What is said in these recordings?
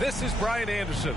This is Brian Anderson.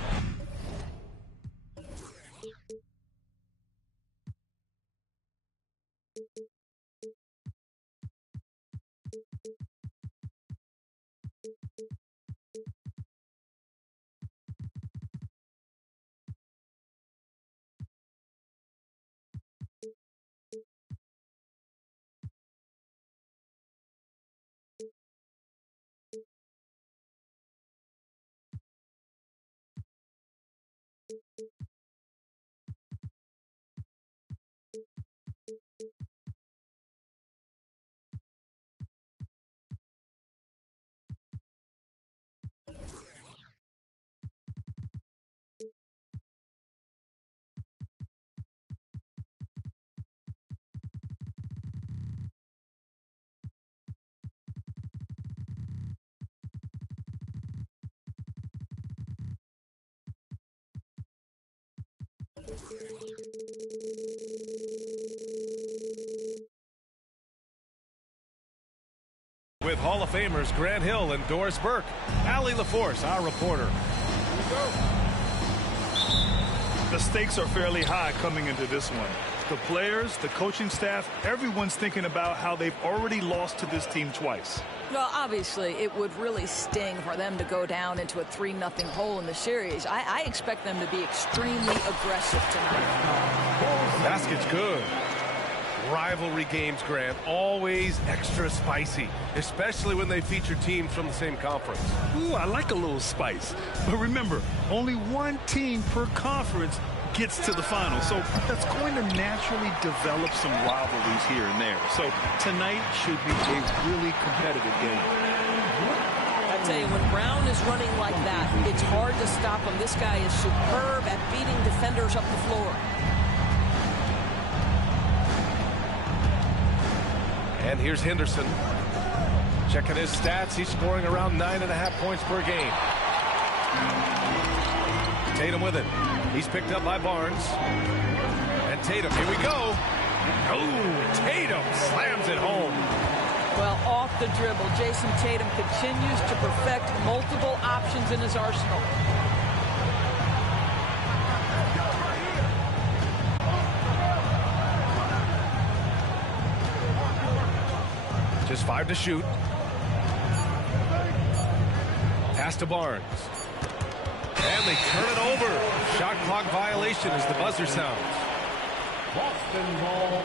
With Hall of Famers Grant Hill and Doris Burke, Allie LaForce, our reporter. The stakes are fairly high coming into this one. The players, the coaching staff, everyone's thinking about how they've already lost to this team twice. Well, obviously, it would really sting for them to go down into a 3-0 hole in the series. I expect them to be extremely aggressive tonight. Basket's good. Rivalry games, Grant, always extra spicy, especially when they feature teams from the same conference. Ooh, I like a little spice. But remember, only one team per conference gets to the final, so that's going to naturally develop some rivalries here and there. So tonight should be a really competitive game. I tell you, when Brown is running like that, it's hard to stop him. This guy is superb at beating defenders up the floor. And here's Henderson. Checking his stats, he's scoring around 9.5 points per game. Tatum with it. He's picked up by Barnes. And Tatum, here we go. Oh, Tatum slams it home. Well, off the dribble, Jason Tatum continues to perfect multiple options in his arsenal. Just 5 to shoot. Pass to Barnes. And they turn it over. Shot clock violation as the buzzer sounds. Boston ball.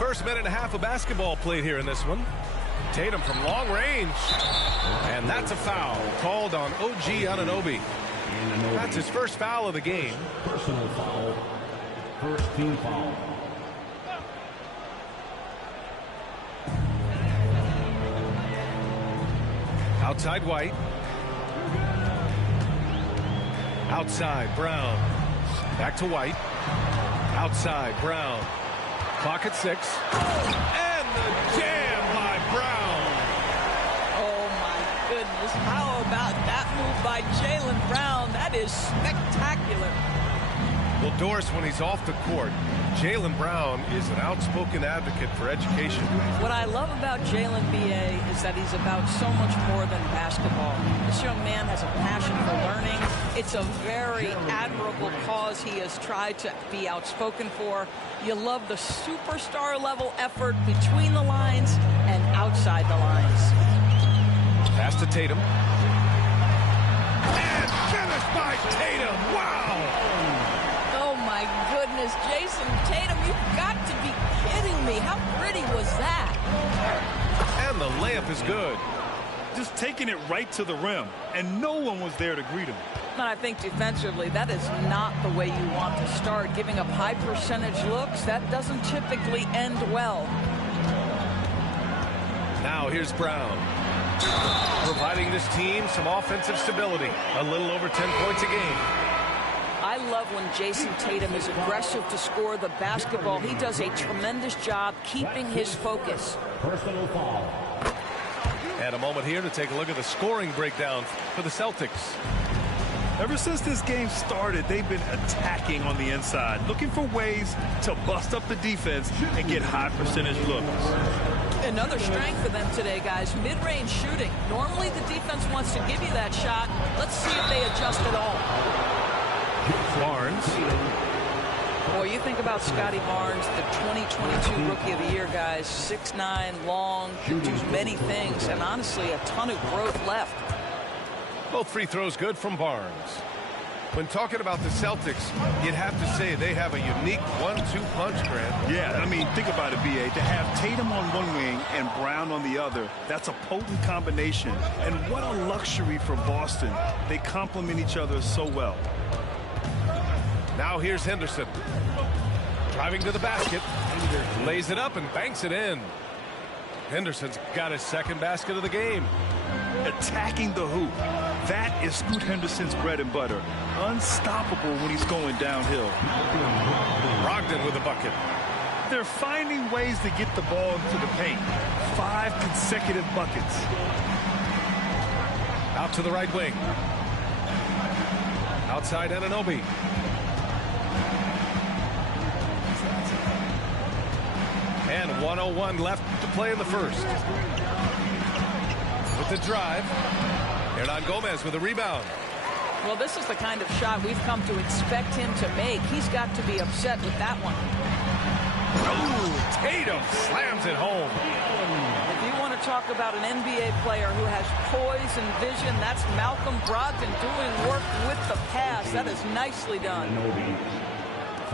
First minute and a half of basketball played here in this one. Tatum from long range. And that's a foul called on OG Anunoby. That's his first foul of the game. Personal foul. First team foul. Outside White. Outside Brown. Back to White. Outside Brown. Clock at 6. And the jam by Brown. Oh my goodness. How about that move by Jaylen Brown? That is spectacular. Well, Doris, when he's off the court, Jaylen Brown is an outspoken advocate for education. What I love about Jaylen, B.A., is that he's about so much more than basketball. This young man has a passion for learning. It's a very admirable cause he has tried to be outspoken for. You love the superstar level effort between the lines and outside the lines. Pass to Tatum. And finished by Tatum. Wow! Oh, my goodness. Jason Tatum, you've got to be kidding me. How pretty was that? And the layup is good. Just taking it right to the rim, and no one was there to greet him. And I think defensively, that is not the way you want to start. Giving up high percentage looks, that doesn't typically end well. Now here's Brown, providing this team some offensive stability. A little over 10 points a game. I love when Jason Tatum is aggressive to score the basketball. He does a tremendous job keeping his focus. Personal foul. And a moment here to take a look at the scoring breakdown for the Celtics. Ever since this game started, they've been attacking on the inside, looking for ways to bust up the defense and get high percentage looks. Another strength for them today, guys. Mid-range shooting. Normally the defense wants to give you that shot. Let's see if they adjust at all. Barnes. Boy, you think about Scotty Barnes, the 2022 Rookie of the Year, guys. 6'9", long, can do many things, and honestly, a ton of growth left. Both free throws good from Barnes. When talking about the Celtics, you'd have to say they have a unique 1-2 punch, Grant. Yeah, I mean, think about it, B.A. To have Tatum on one wing and Brown on the other, that's a potent combination. And what a luxury for Boston. They complement each other so well. Now here's Henderson. Driving to the basket. Lays it up and banks it in. Henderson's got his second basket of the game. Attacking the hoop. That is Scoot Henderson's bread and butter. Unstoppable when he's going downhill. Brogdon with a bucket. They're finding ways to get the ball into the paint. 5 consecutive buckets. Out to the right wing. Outside Anunoby. And 1:01 left to play in the first. With the drive. Hernan Gomez with a rebound. Well, this is the kind of shot we've come to expect him to make. He's got to be upset with that one. Oh, Tatum slams it home. If you want to talk about an NBA player who has poise and vision, that's Malcolm Brogdon doing work with the pass. That is nicely done.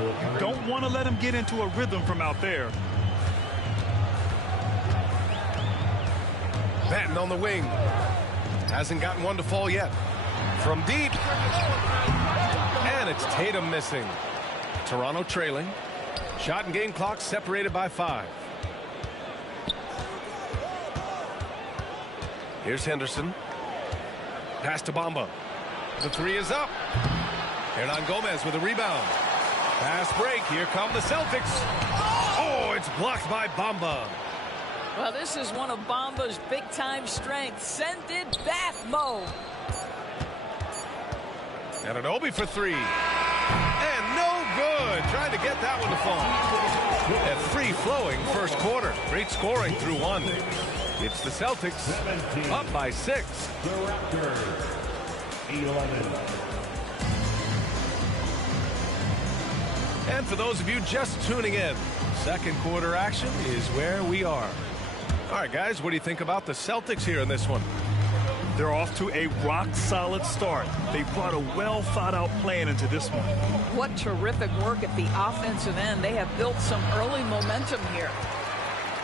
You don't want to let him get into a rhythm from out there. Batten on the wing. Hasn't gotten one to fall yet. From deep. And it's Tatum missing. Toronto trailing. Shot and game clock separated by 5. Here's Henderson. Pass to Bamba. The three is up. Hernan Gomez with a rebound. Pass break. Here come the Celtics. Oh, it's blocked by Bamba. Well, this is one of Bamba's big-time strengths. Send it back, Mo. Anunoby for 3. And no good. Trying to get that one to fall. A free-flowing first quarter. Great scoring through 1. It's the Celtics up by 6. The Raptors, 11. And for those of you just tuning in, second quarter action is where we are. All right, guys, what do you think about the Celtics here in this one? They're off to a rock-solid start. They brought a well-thought-out plan into this one. What terrific work at the offensive end. They have built some early momentum here.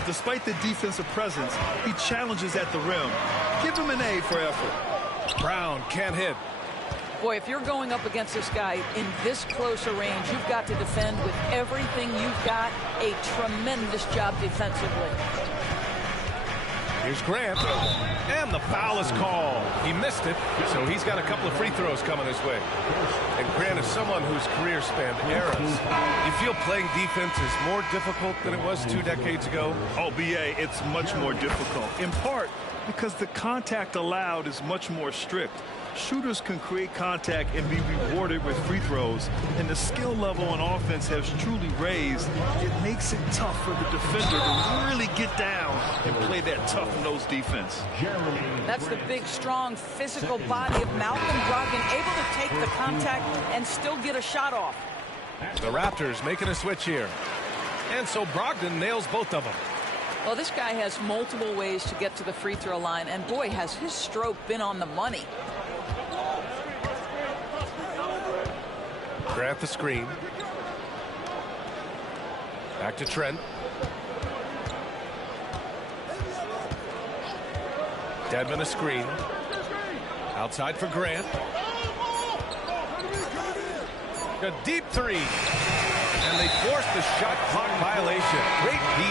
Despite the defensive presence, he challenges at the rim. Give him an A for effort. Brown can't hit. Boy, if you're going up against this guy in this close a range, you've got to defend with everything you've got. A tremendous job defensively. Here's Grant. And the foul is called. He missed it, so he's got a couple of free throws coming his way. And Grant is someone whose career spanned eras. You feel playing defense is more difficult than it was 2 decades ago? Oh, B.A., it's much more difficult, in part because the contact allowed is much more strict. Shooters can create contact and be rewarded with free throws, and the skill level on offense has truly raised. It makes it tough for the defender to really get down and play that tough-nosed defense. That's the big, strong, physical body of Malcolm Brogdon, able to take the contact and still get a shot off. The Raptors making a switch here. And so Brogdon nails both of them. Well, this guy has multiple ways to get to the free throw line, and boy, has his stroke been on the money. Grant the screen. Back to Trent. Dedmon a screen. Outside for Grant. A deep three. And they forced the shot clock violation. Great D.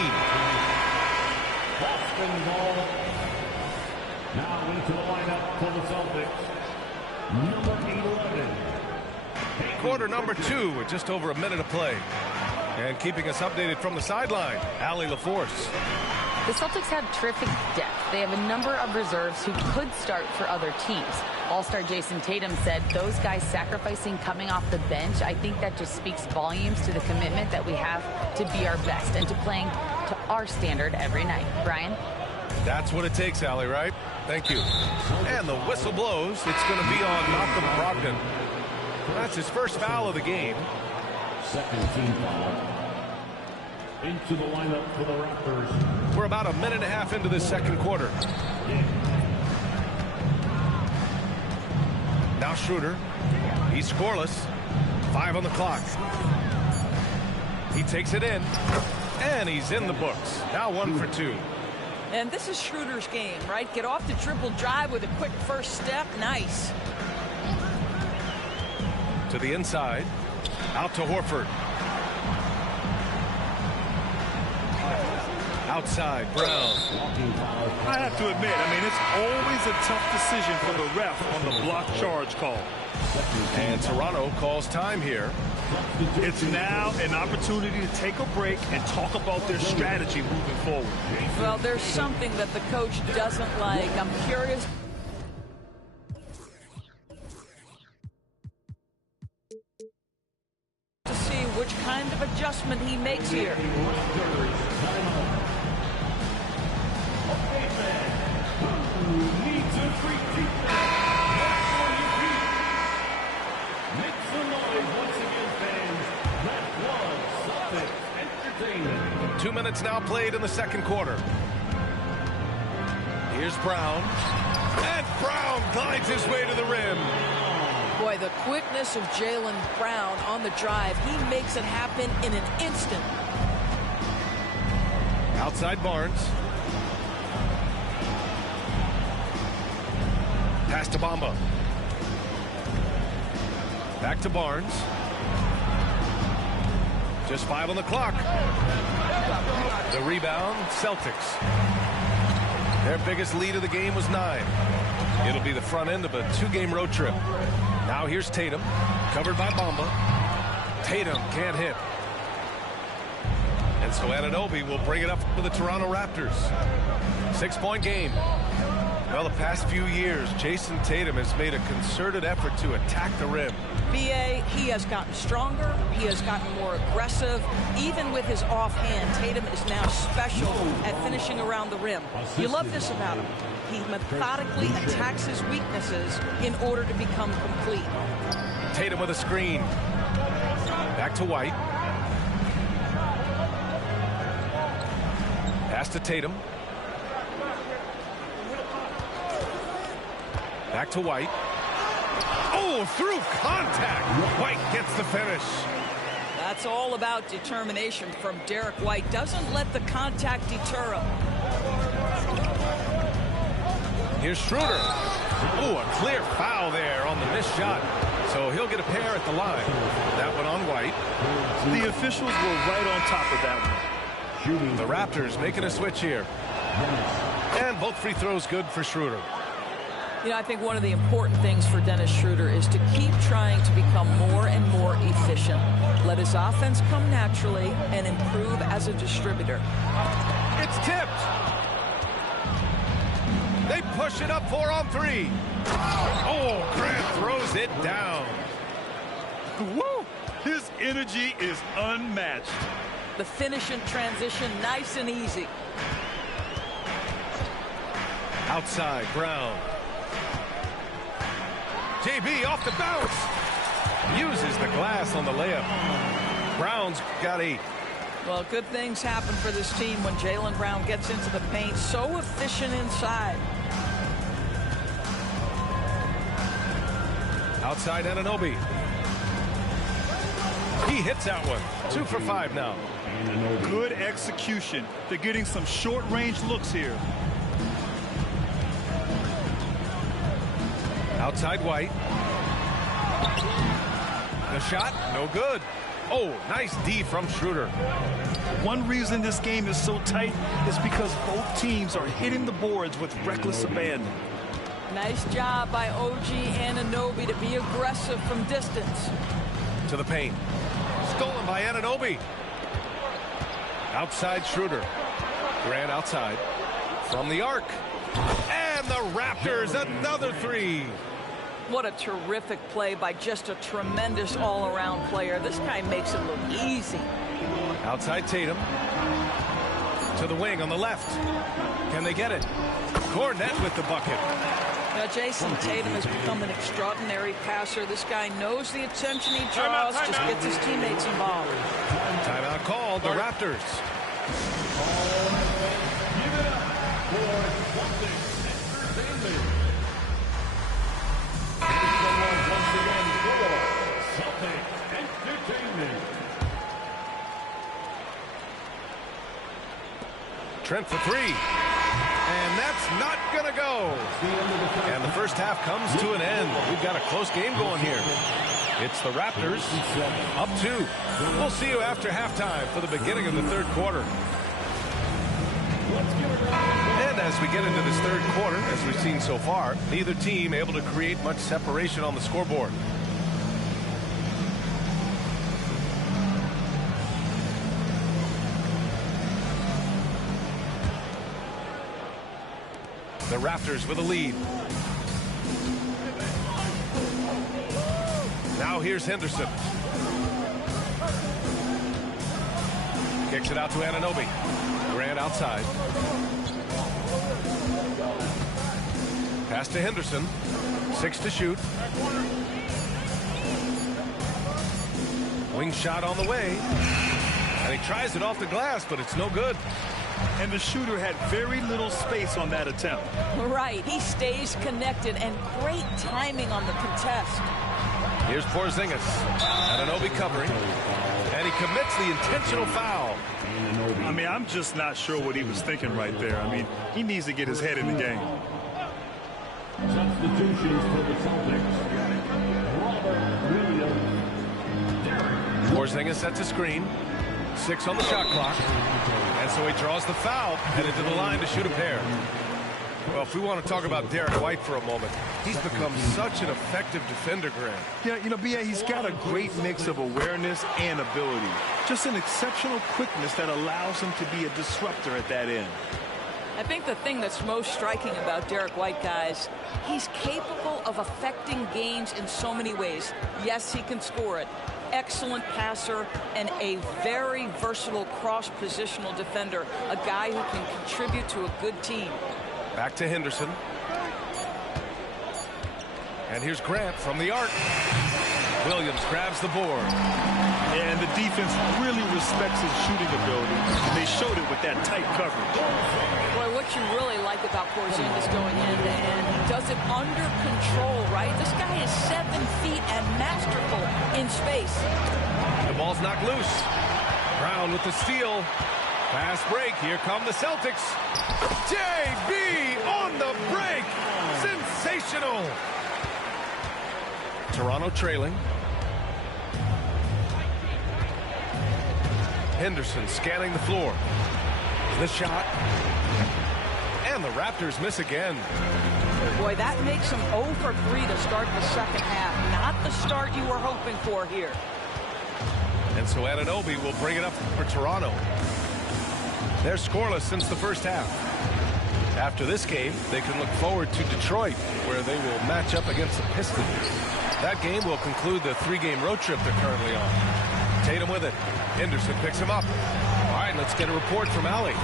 Boston ball. Now into the lineup for the Celtics. Number 11. Quarter number 2 with just over a minute of play. And keeping us updated from the sideline, Allie LaForce. The Celtics have terrific depth. They have a number of reserves who could start for other teams. All-star Jason Tatum said those guys sacrificing coming off the bench, I think that just speaks volumes to the commitment that we have to be our best and to playing to our standard every night. Brian? That's what it takes, Allie, right? Thank you. And the whistle blows. It's going to be on Malcolm Brogdon. That's his first foul of the game. Second team foul. Into the lineup for the Raptors. We're about a minute and a half into this second quarter. Now Schroeder. He's scoreless. 5 on the clock. He takes it in. And he's in the books. Now 1 for 2. And this is Schroeder's game, right? Get off the dribble drive with a quick first step. Nice. To the inside. Out to Horford. Outside, Brown. I have to admit, it's always a tough decision for the ref on the block charge call. And Toronto calls time here. It's now an opportunity to take a break and talk about their strategy moving forward. Well, there's something that the coach doesn't like. I'm curious. To see which kind of adjustment he makes here. Make some noise once again, fans. That was Celtics Entertainment. 2 minutes now played in the second quarter. Here's Brown. And Brown glides his way to the rim. Boy, the quickness of Jaylen Brown on the drive. He makes it happen in an instant. Outside Barnes. Pass to Bamba. Back to Barnes. Just 5 on the clock. The rebound, Celtics. Their biggest lead of the game was 9. It'll be the front end of a 2-game road trip. Now here's Tatum, covered by Bamba. Tatum can't hit. And so Anunoby will bring it up for the Toronto Raptors. 6-point game. Well, the past few years, Jason Tatum has made a concerted effort to attack the rim. BA, he has gotten stronger. He has gotten more aggressive. Even with his offhand, Tatum is now special at finishing around the rim. You love this about him. He methodically attacks his weaknesses in order to become complete. Tatum with a screen. Back to White. Pass to Tatum. Back to White. Oh, through contact. White gets the finish. That's all about determination from Derek White. Doesn't let the contact deter him. Here's Schroeder. Oh, a clear foul there on the missed shot. So he'll get a pair at the line. That one on White. The officials were right on top of that one. The Raptors making a switch here. And both free throws good for Schroeder. You know, I think one of the important things for Dennis Schroeder is to keep trying to become more and more efficient. Let his offense come naturally and improve as a distributor. It's tipped. They push it up 4 on 3. Oh, Grant throws it down. Woo! His energy is unmatched. The finish in transition, nice and easy. Outside, Brown. JB off the bounce. Uses the glass on the layup. Brown's got 8. Well, good things happen for this team when Jaylen Brown gets into the paint. So efficient inside. Outside Anunoby. He hits that one. 2 for 5 now. Good execution. They're getting some short-range looks here. Outside White. The shot, no good. Oh, nice D from Schroeder. One reason this game is so tight is because both teams are hitting the boards with reckless abandon. Nice job by OG Anunoby to be aggressive from distance. To the paint. Stolen by Anunoby. Outside Schroeder. Grant outside. From the arc. And the Raptors, another 3. What a terrific play by just a tremendous all-around player. This guy makes it look easy. Outside Tatum. To the wing on the left. Can they get it? Cornette with the bucket. Now, Jason Tatum has become an extraordinary passer. This guy knows the attention he draws, just gets his teammates involved. Timeout called, the Raptors. Trent for 3. And that's not going to go. And the first half comes to an end. We've got a close game going here. It's the Raptors up 2. We'll see you after halftime for the beginning of the third quarter. And as we get into this third quarter, as we've seen so far, neither team able to create much separation on the scoreboard. The Raptors with a lead. Now here's Henderson. Kicks it out to Anunoby. Grant outside. Pass to Henderson. 6 to shoot. Wing shot on the way. And he tries it off the glass, but it's no good. And the shooter had very little space on that attempt. Right. He stays connected, and great timing on the contest. Here's Porzingis. Anunoby covering. And he commits the intentional foul. I mean, I'm just not sure what he was thinking right there. I mean, he needs to get his head in the game. Substitutions for the Celtics. Robert Williams. Porzingis sets a screen. 6 on the shot clock. And so he draws the foul, headed to the line to shoot a pair. Well, if we want to talk about Derek White for a moment, he's become such an effective defender, Grant. Yeah, you know, B.A., he's got a great mix of awareness and ability. Just an exceptional quickness that allows him to be a disruptor at that end. I think the thing that's most striking about Derek White, guys, he's capable of affecting games in so many ways. Yes, he can score it. Excellent passer and a very versatile cross-positional defender, a guy who can contribute to a good team. Back to Henderson. And here's Grant from the arc. Williams grabs the board. And the defense really respects his shooting ability. They showed it with that tight coverage. Boy, what you really like about Porzingis going end-to-end, he does it under control, right? This guy is 7 feet and masterful in space. The ball's knocked loose. Brown with the steal. Fast break. Here come the Celtics. JB on the break. Sensational. Toronto trailing. Henderson scanning the floor. The shot. And the Raptors miss again. Boy, that makes them 0 for 3 to start the second half. Not the start you were hoping for here. And so Anunoby will bring it up for Toronto. They're scoreless since the first half. After this game, they can look forward to Detroit, where they will match up against the Pistons. That game will conclude the 3-game road trip they're currently on. Tatum with it. Henderson picks him up. All right, let's get a report from Allie.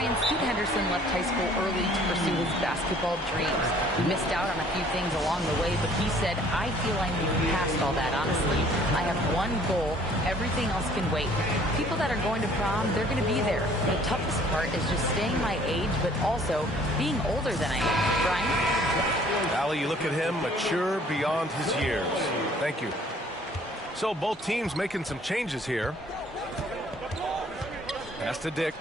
Brian, Scoot Henderson left high school early to pursue his basketball dreams. He missed out on a few things along the way, but he said, I feel I moved past all that, honestly. I have one goal. Everything else can wait. People that are going to prom, they're going to be there. The toughest part is just staying my age, but also being older than I am. Brian? Allie, you look at him, mature beyond his years. Thank you. So both teams making some changes here. Pass to Dick.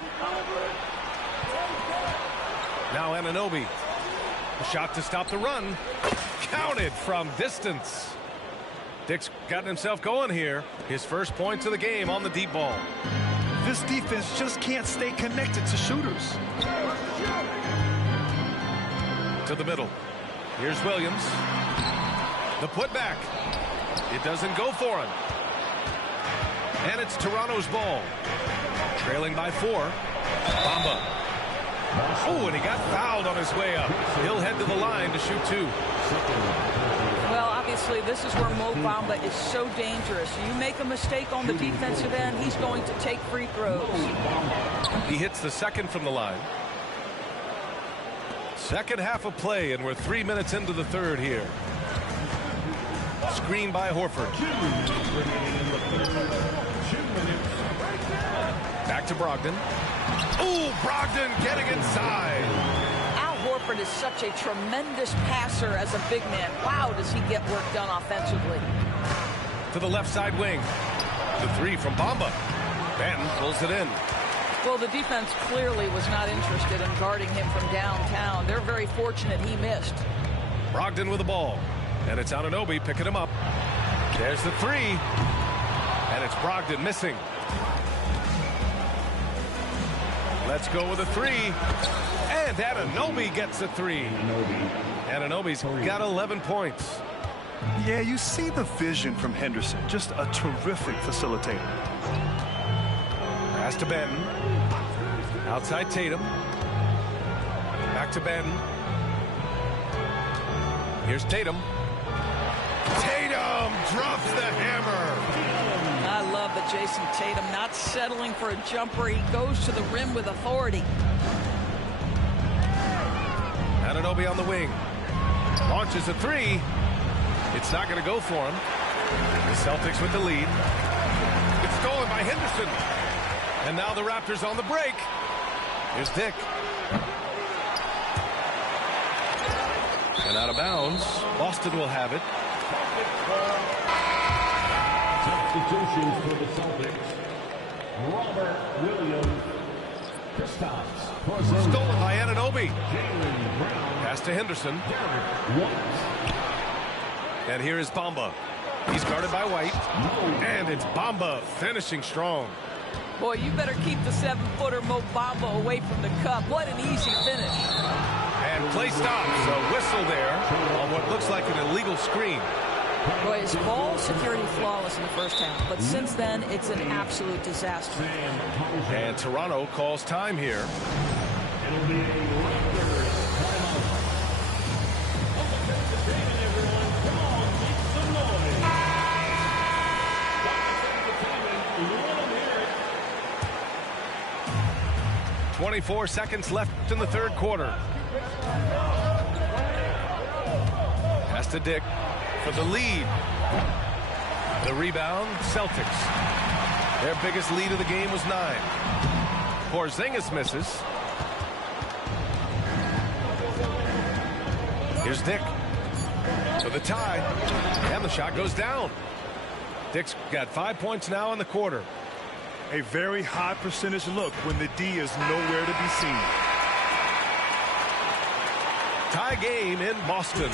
Now Anunoby. A shot to stop the run. Counted from distance. Dick's gotten himself going here. His first points of the game on the deep ball. This defense just can't stay connected to shooters. To the middle. Here's Williams. The putback. It doesn't go for him. And it's Toronto's ball. Trailing by 4. Bamba. Oh, and he got fouled on his way up. He'll head to the line to shoot 2. Well, obviously, this is where Mo Bamba is so dangerous. You make a mistake on the defensive end, he's going to take free throws. He hits the second from the line. Second half of play, and we're 3 minutes into the third here. Screen by Horford. Back to Brogdon. Oh, Brogdon getting inside. Al Horford is such a tremendous passer as a big man. Wow, does he get work done offensively. To the left side wing. The 3 from Bamba. Benton pulls it in. Well, the defense clearly was not interested in guarding him from downtown. They're very fortunate he missed. Brogdon with the ball. And it's Anunoby picking him up. There's the 3. And it's Brogdon missing. Let's go with a 3. And Anunoby gets a 3. Anunoby's got 11 points. Yeah, you see the vision from Henderson. Just a terrific facilitator. Pass to Benton. Outside Tatum. Back to Benton. Here's Tatum. Tatum drops the hammer. I love that Jason Tatum not settling for a jumper. He goes to the rim with authority. Anunoby on the wing. Launches a 3. It's not going to go for him. The Celtics with the lead. It's stolen by Henderson. And now the Raptors on the break. Here's Dick. And out of bounds. Boston will have it. Substitutions for the Celtics. Robert Williams. Kristaps. Stolen by Anunoby. Pass to Henderson. And here is Bamba. He's guarded by White. And it's Bamba finishing strong. Boy, you better keep the 7-footer Mo Bamba away from the cup. What an easy finish. And play stops. A whistle there on what looks like an illegal screen. Boy, his ball security flawless in the first half, but since then, it's an absolute disaster. And Toronto calls time here. It'll be a Raptors timeout. Everyone, come on, make some noise. 24 seconds left in the third quarter. Pass to Dick for the lead. The rebound, Celtics. Their biggest lead of the game was 9. Porzingis misses. Here's Dick for the tie. And the shot goes down. Dick's got 5 points now in the quarter. A very high percentage look when the D is nowhere to be seen. Tie game in Boston.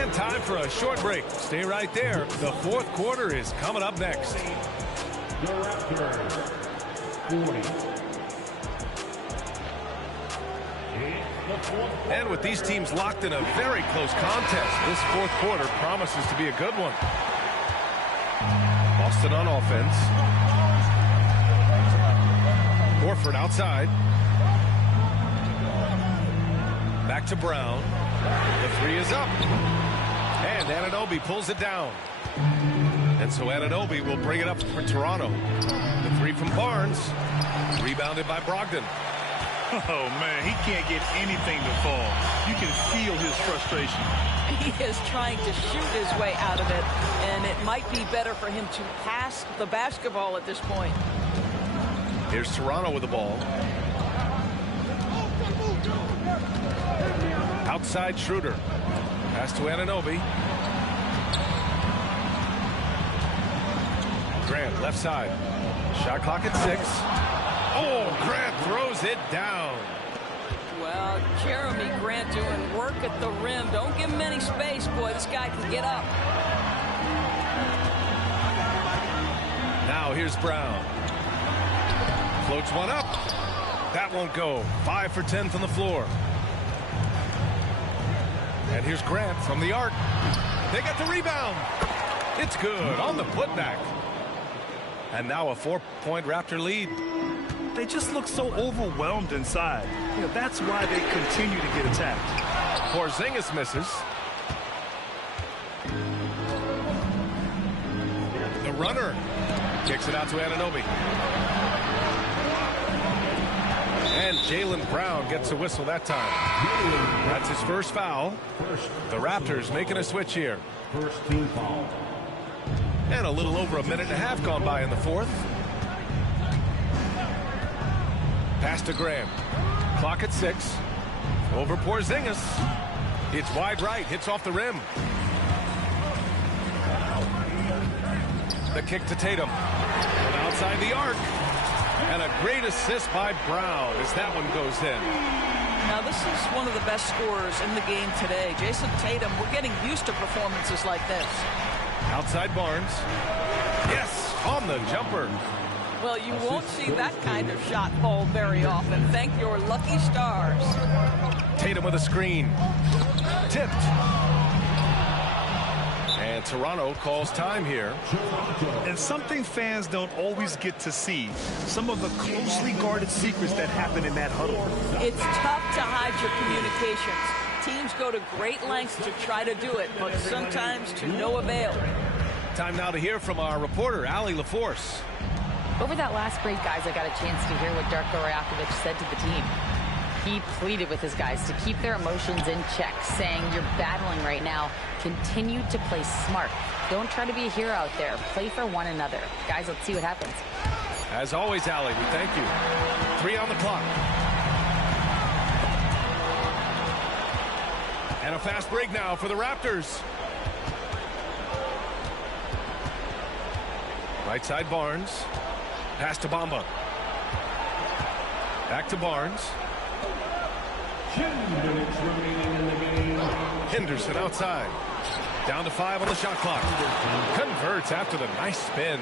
And time for a short break. Stay right there. The fourth quarter is coming up next. The Raptors 40. And with these teams locked in a very close contest, this fourth quarter promises to be a good one. Boston on offense. Horford outside. Back to Brown. The 3 is up. And Anunoby pulls it down. And so Anunoby will bring it up for Toronto. The 3 from Barnes. Rebounded by Brogdon. Oh, man, he can't get anything to fall. You can feel his frustration. He is trying to shoot his way out of it, and it might be better for him to pass the basketball at this point. Here's Toronto with the ball. Outside Schroeder. Pass to Anunoby. Grant, left side. Shot clock at 6. Oh, Grant throws it down. Well, Jeremy Grant doing work at the rim. Don't give him any space, boy. This guy can get up. Now here's Brown. Floats one up. That won't go. 5 for 10 from the floor. And here's Grant from the arc. They got the rebound. It's good on the putback. And now a 4-point Raptor lead. They just look so overwhelmed inside. You know, that's why they continue to get attacked. Porzingis misses. The runner kicks it out to Anunoby. And Jaylen Brown gets a whistle that time. That's his first foul. The Raptors making a switch here. First team foul. And a little over a minute and a half gone by in the fourth. Pass to Graham. Clock at 6. Over Porzingis. It's wide right. Hits off the rim. The kick to Tatum. From outside the arc. And a great assist by Brown as that one goes in. Now, this is one of the best scorers in the game today. Jason Tatum, we're getting used to performances like this. Outside Barnes. Yes, on the jumper. Well, you won't see that kind of shot fall very often. Thank your lucky stars. Tatum with a screen. Tipped. And Toronto calls time here. And something fans don't always get to see. Some of the closely guarded secrets that happen in that huddle. It's tough to hide your communications. Teams go to great lengths to try to do it, but sometimes to no avail. Time now to hear from our reporter, Allie LaForce. Over that last break, guys, I got a chance to hear what Darko Rajakovic said to the team. He pleaded with his guys to keep their emotions in check, saying, you're battling right now. Continue to play smart. Don't try to be a hero out there. Play for one another. Guys, let's see what happens. As always, Allie, we thank you. 3 on the clock. And a fast break now for the Raptors. Right side Barnes. Pass to Bamba. Back to Barnes. 10 minutes remaining in the game. Henderson outside. Down to 5 on the shot clock. Converts after the nice spin.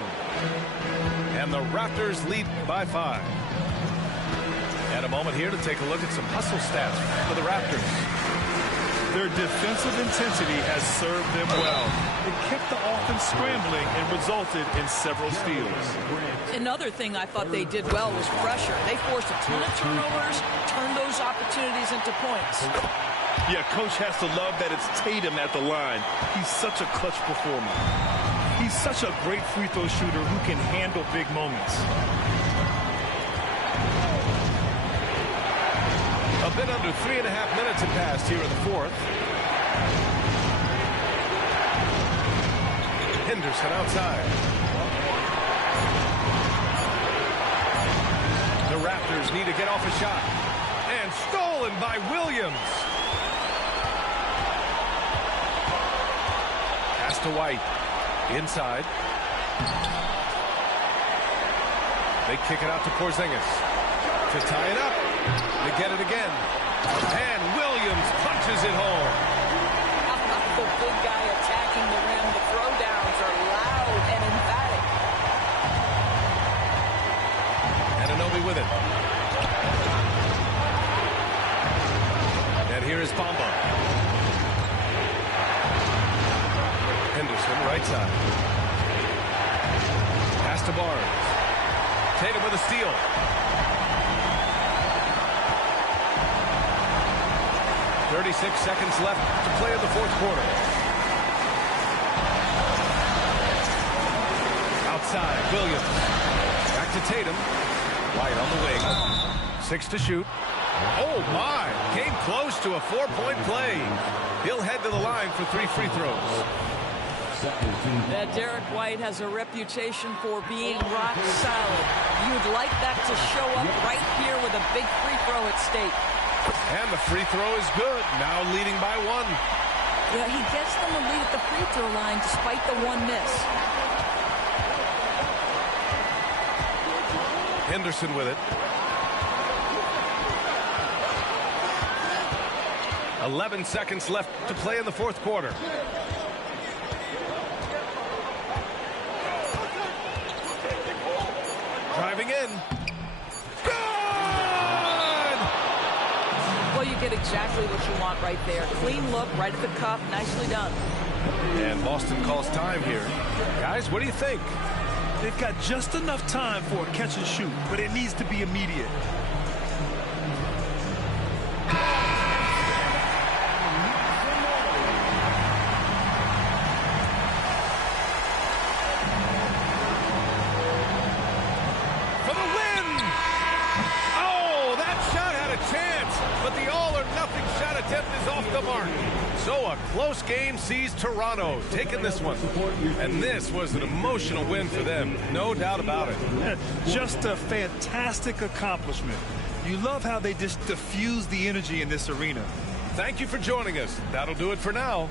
And the Raptors lead by 5. And a moment here to take a look at some hustle stats for the Raptors. Their defensive intensity has served them well. It kept the offense scrambling and resulted in several steals. Another thing I thought they did well was pressure. They forced a ton of turnovers, turned those opportunities into points. Yeah, coach has to love that it's Tatum at the line. He's such a clutch performer. He's such a great free throw shooter who can handle big moments. A bit under 3.5 minutes have passed here in the fourth. Henderson outside. The Raptors need to get off a shot. And stolen by Williams. Pass to White. Inside. They kick it out to Porzingis. To tie it up. They get it again. And Williams punches it home. The big guy attacking the rim. The throwdowns are loud and emphatic. Anunoby with it. And here is Bamba. Henderson, right side. Pass to Barnes. Tatum with a steal. .36 seconds left to play in the fourth quarter. Outside, Williams. Back to Tatum. White on the wing. 6 to shoot. Oh, my. Came close to a 4-point play. He'll head to the line for 3 free throws. Derek White has a reputation for being rock solid. You'd like that to show up right here with a big free throw at stake. And the free throw is good. Now leading by 1. Yeah, he gets them a lead at the free throw line despite the 1 miss. Henderson with it. 11 seconds left to play in the 4th quarter. Driving in. Good! Well, you get exactly what you want right there. Clean look, right at the cup, nicely done. And Boston calls time here. Guys, what do you think? They've got just enough time for a catch and shoot, but it needs to be immediate. For the win! Oh, that shot had a chance, but the all-or-nothing shot attempt is off the mark. So a close game sees Toronto taking this one. And this was an emotional win for them, no doubt about it. Just a fantastic accomplishment. You love how they just diffuse the energy in this arena. Thank you for joining us. That'll do it for now.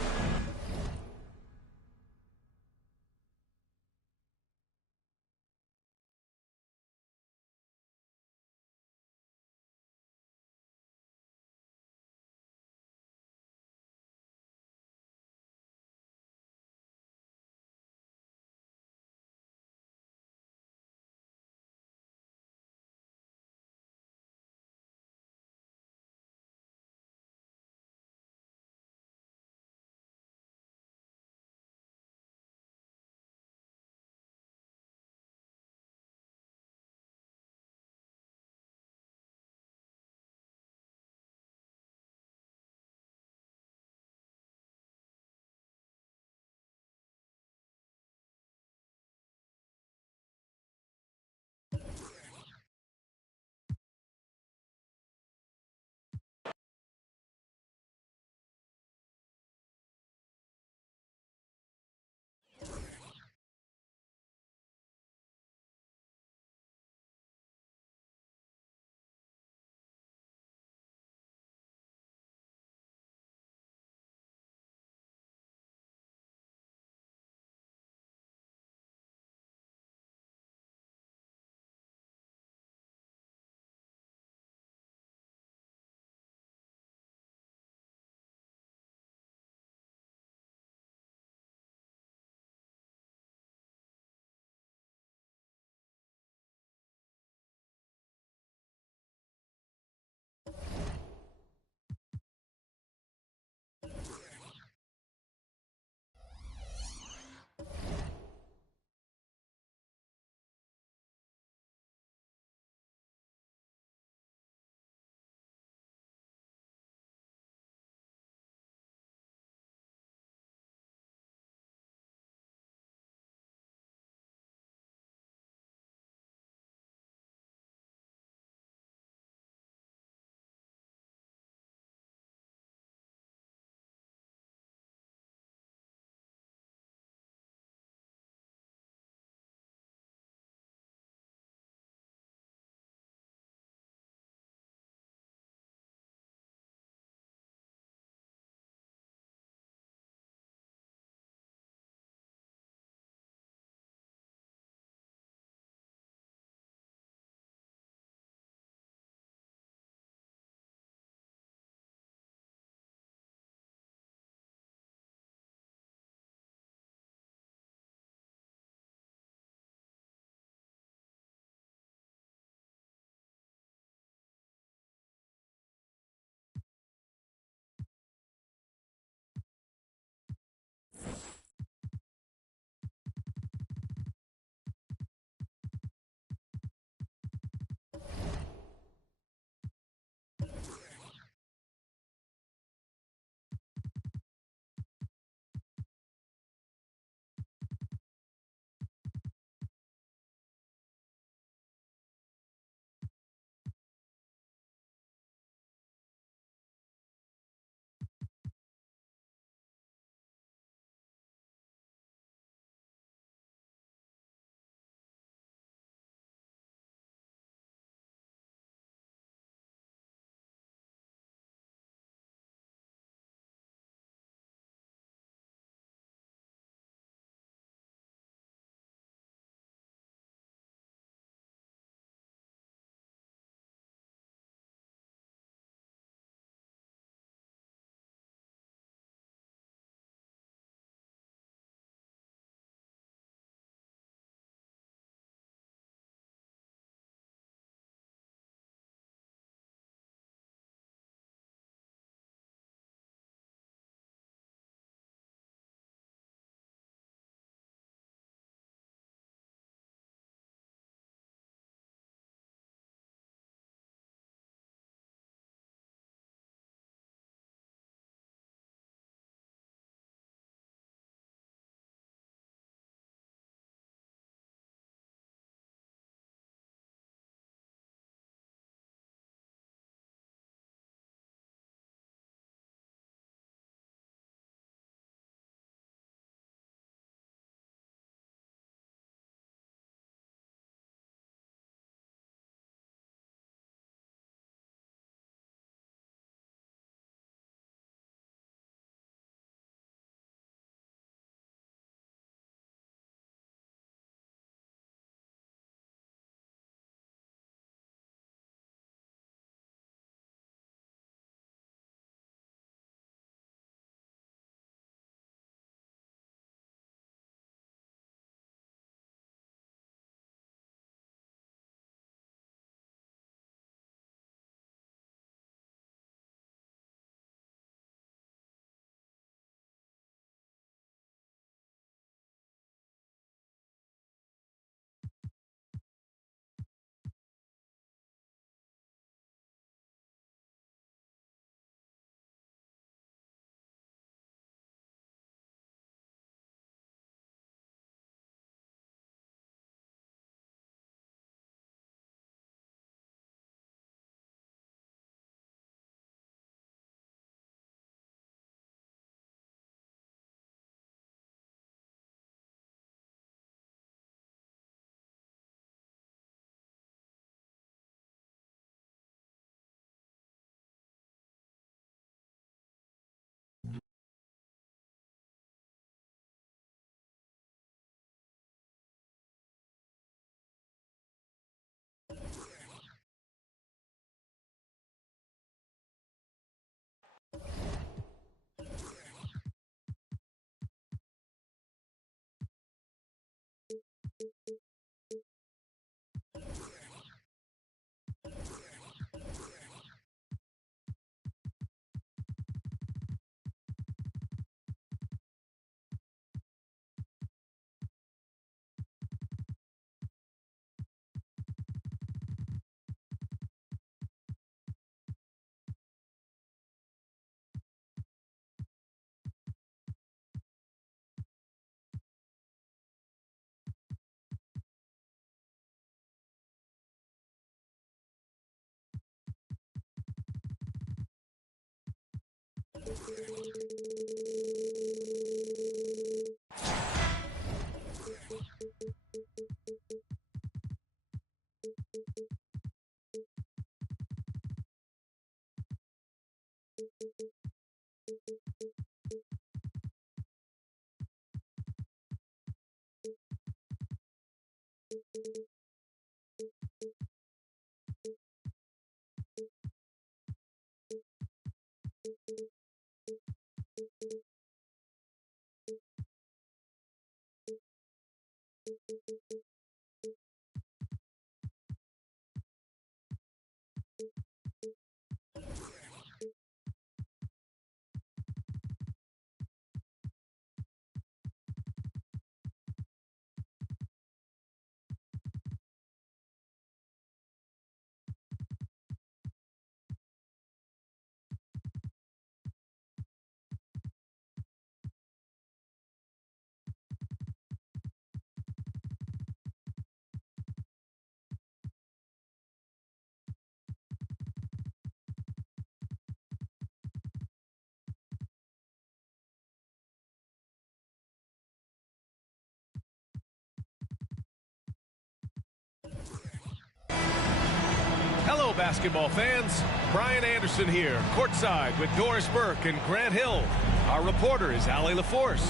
Hello, basketball fans. Brian Anderson here, courtside with Doris Burke and Grant Hill. Our reporter is Allie LaForce.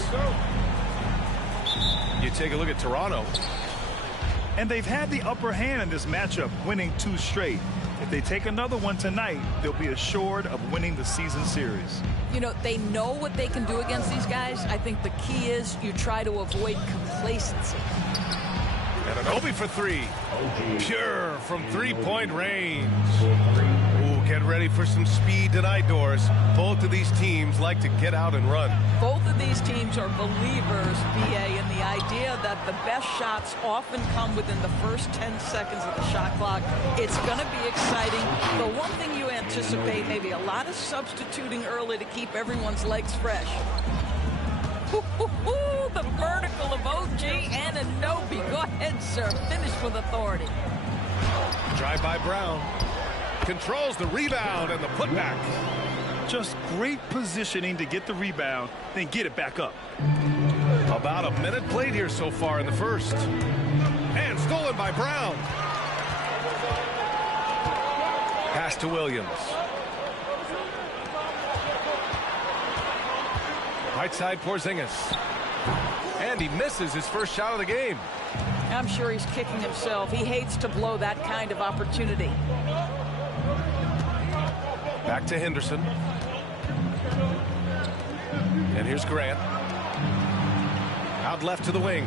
You take a look at Toronto. And they've had the upper hand in this matchup, winning 2 straight. If they take another one tonight, they'll be assured of winning the season series. You know, they know what they can do against these guys. I think the key is you try to avoid complacency. And an Obi for 3. Pure from 3-point range. Ooh, get ready for some speed tonight, Doris. Both of these teams like to get out and run. Both of these teams are believers, BA, in the idea that the best shots often come within the first 10 seconds of the shot clock. It's going to be exciting. The one thing you anticipate, maybe a lot of substituting early to keep everyone's legs fresh. The vertical of OG Anunoby. Go ahead, sir. Finish with authority. Drive by Brown. Controls the rebound and the putback. Just great positioning to get the rebound, then get it back up. About a minute played here so far in the first. And stolen by Brown. Pass to Williams. Right side Porzingis. And he misses his first shot of the game. I'm sure he's kicking himself. He hates to blow that kind of opportunity. Back to Henderson. And here's Grant. Out left to the wing.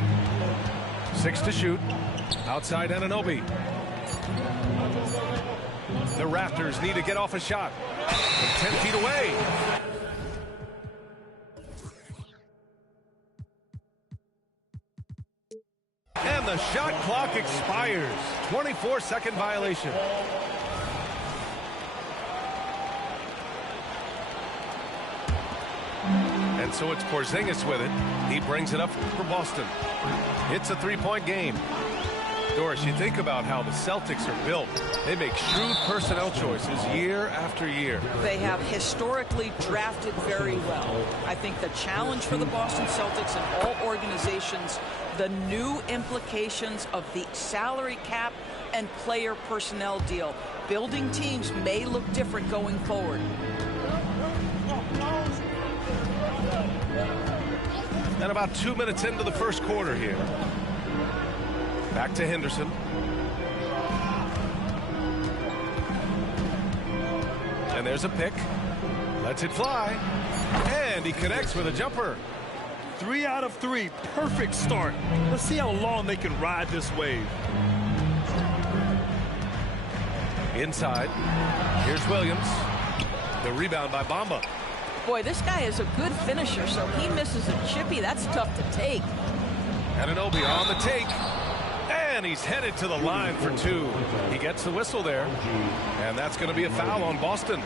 6 to shoot. Outside Anunoby. The Raptors need to get off a shot. 10 feet away. And the shot clock expires. 24-second violation. And so it's Porzingis with it. He brings it up for Boston. It's a 3-point game. Doris, you think about how the Celtics are built. They make shrewd personnel choices year after year. They have historically drafted very well. I think the challenge for the Boston Celtics and all organizations, the new implications of the salary cap and player personnel deal. Building teams may look different going forward. And about 2 minutes into the first quarter here. Back to Henderson. And there's a pick. Lets it fly. And he connects with a jumper. 3 out of 3. Perfect start. Let's see how long they can ride this wave. Inside. Here's Williams. The rebound by Bamba. Boy, this guy is a good finisher, so he misses a chippy. That's tough to take. Anunoby on the take. And he's headed to the line for 2. He gets the whistle there. And that's going to be a foul on Boston.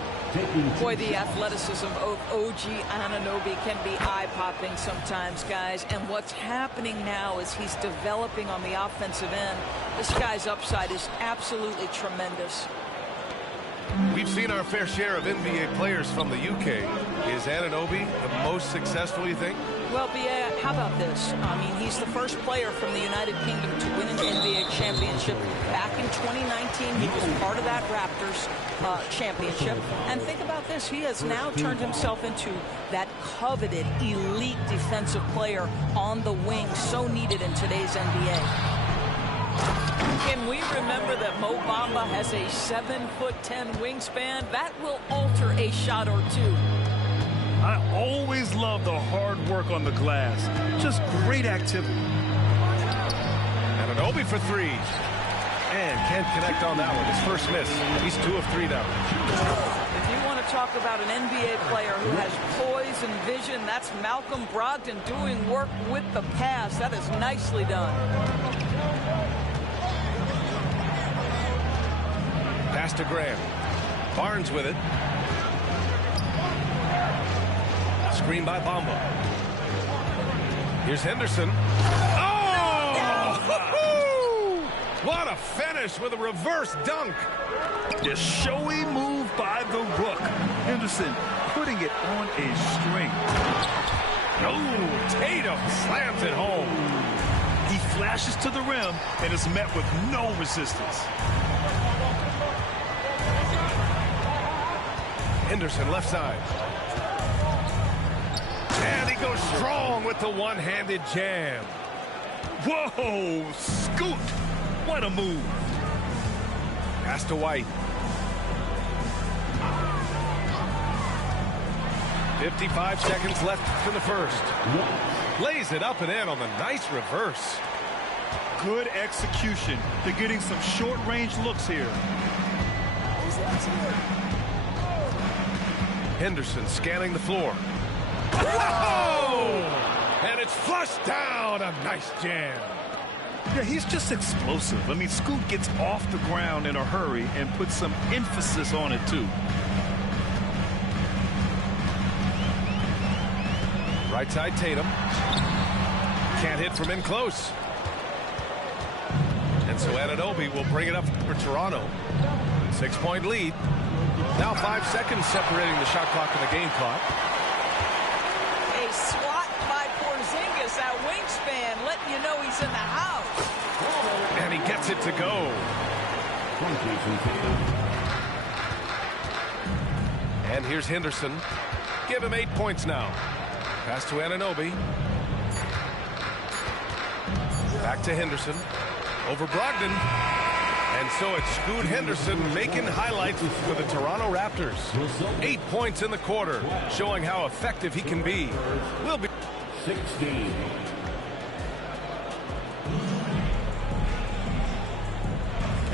Boy, the athleticism of OG Anunoby can be eye-popping sometimes, guys. And what's happening now is he's developing on the offensive end. This guy's upside is absolutely tremendous. We've seen our fair share of NBA players from the UK. Is Anunoby the most successful, you think? Well, B.A., how about this? I mean, he's the first player from the United Kingdom to win an NBA championship. Back in 2019, he was part of that Raptors championship. And think about this. He has now turned himself into that coveted elite defensive player on the wing, so needed in today's NBA. Can we remember that Mo Bamba has a 7'10" wingspan? That will alter a shot or two. I always love the hard work on the glass. Just great activity. Anunoby for three. And can't connect on that one. His first miss. He's 2 of 3 now. If you want to talk about an NBA player who has poise and vision, that's Malcolm Brogdon doing work with the pass. That is nicely done. Pass to Graham. Barnes with it. Screen by Bamba. Here's Henderson. Oh! What a finish with a reverse dunk. The showy move by the Rook. Henderson putting it on a string. Oh, Tatum slams it home. He flashes to the rim and is met with no resistance. Henderson left side. And he goes strong with the one-handed jam. Whoa, scoot. What a move. Pass to White. 55 seconds left in the first. Lays it up and in on the nice reverse. Good execution. They're getting some short-range looks here. Henderson scanning the floor. Whoa! And it's flushed down. A nice jam. Yeah, he's just explosive. I mean, Scoot gets off the ground in a hurry and puts some emphasis on it, too. Right side, Tatum. Can't hit from in close. And so Anunoby will bring it up for Toronto. 6-point lead. Now 5 seconds separating the shot clock and the game clock. A swat by Porzingis, that wingspan, letting you know he's in the house. And he gets it to go. And here's Henderson. Give him 8 points now. Pass to Anunoby. Back to Henderson. Over Brogdon. And so it's Scoot Henderson making highlights for the Toronto Raptors. 8 points in the quarter, showing how effective he can be. Will be 16.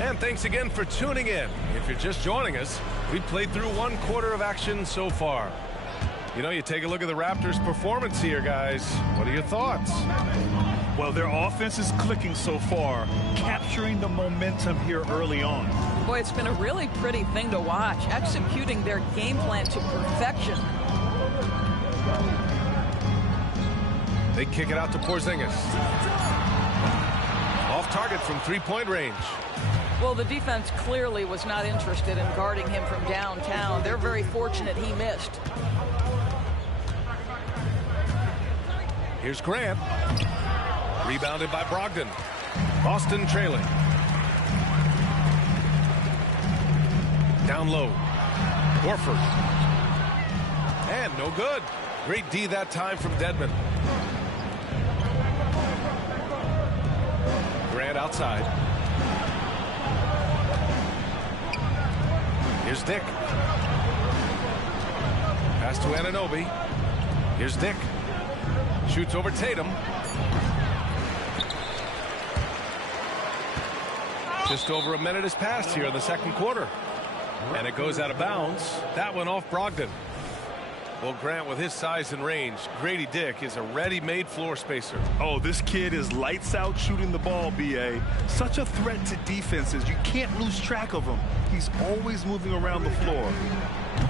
And thanks again for tuning in. If you're just joining us, we've played through 1 quarter of action so far. You know, you take a look at the Raptors' performance here, guys. What are your thoughts? Well, their offense is clicking so far, capturing the momentum here early on. Boy, it's been a really pretty thing to watch, executing their game plan to perfection. They kick it out to Porzingis. Off target from 3-point range. Well, the defense clearly was not interested in guarding him from downtown. They're very fortunate he missed. Here's Grant. Rebounded by Brogdon. Boston trailing. Down low. Horford. And no good. Great D that time from Dedmon. Grant outside. Here's Dick. Pass to Anunoby. Here's Dick. Shoots over Tatum. Just over a minute has passed here in the second quarter. And it goes out of bounds. That one off Brogdon. Well, Grant, with his size and range, Grady Dick is a ready-made floor spacer. Oh, this kid is lights out shooting the ball, B.A. Such a threat to defenses. You can't lose track of him. He's always moving around the floor.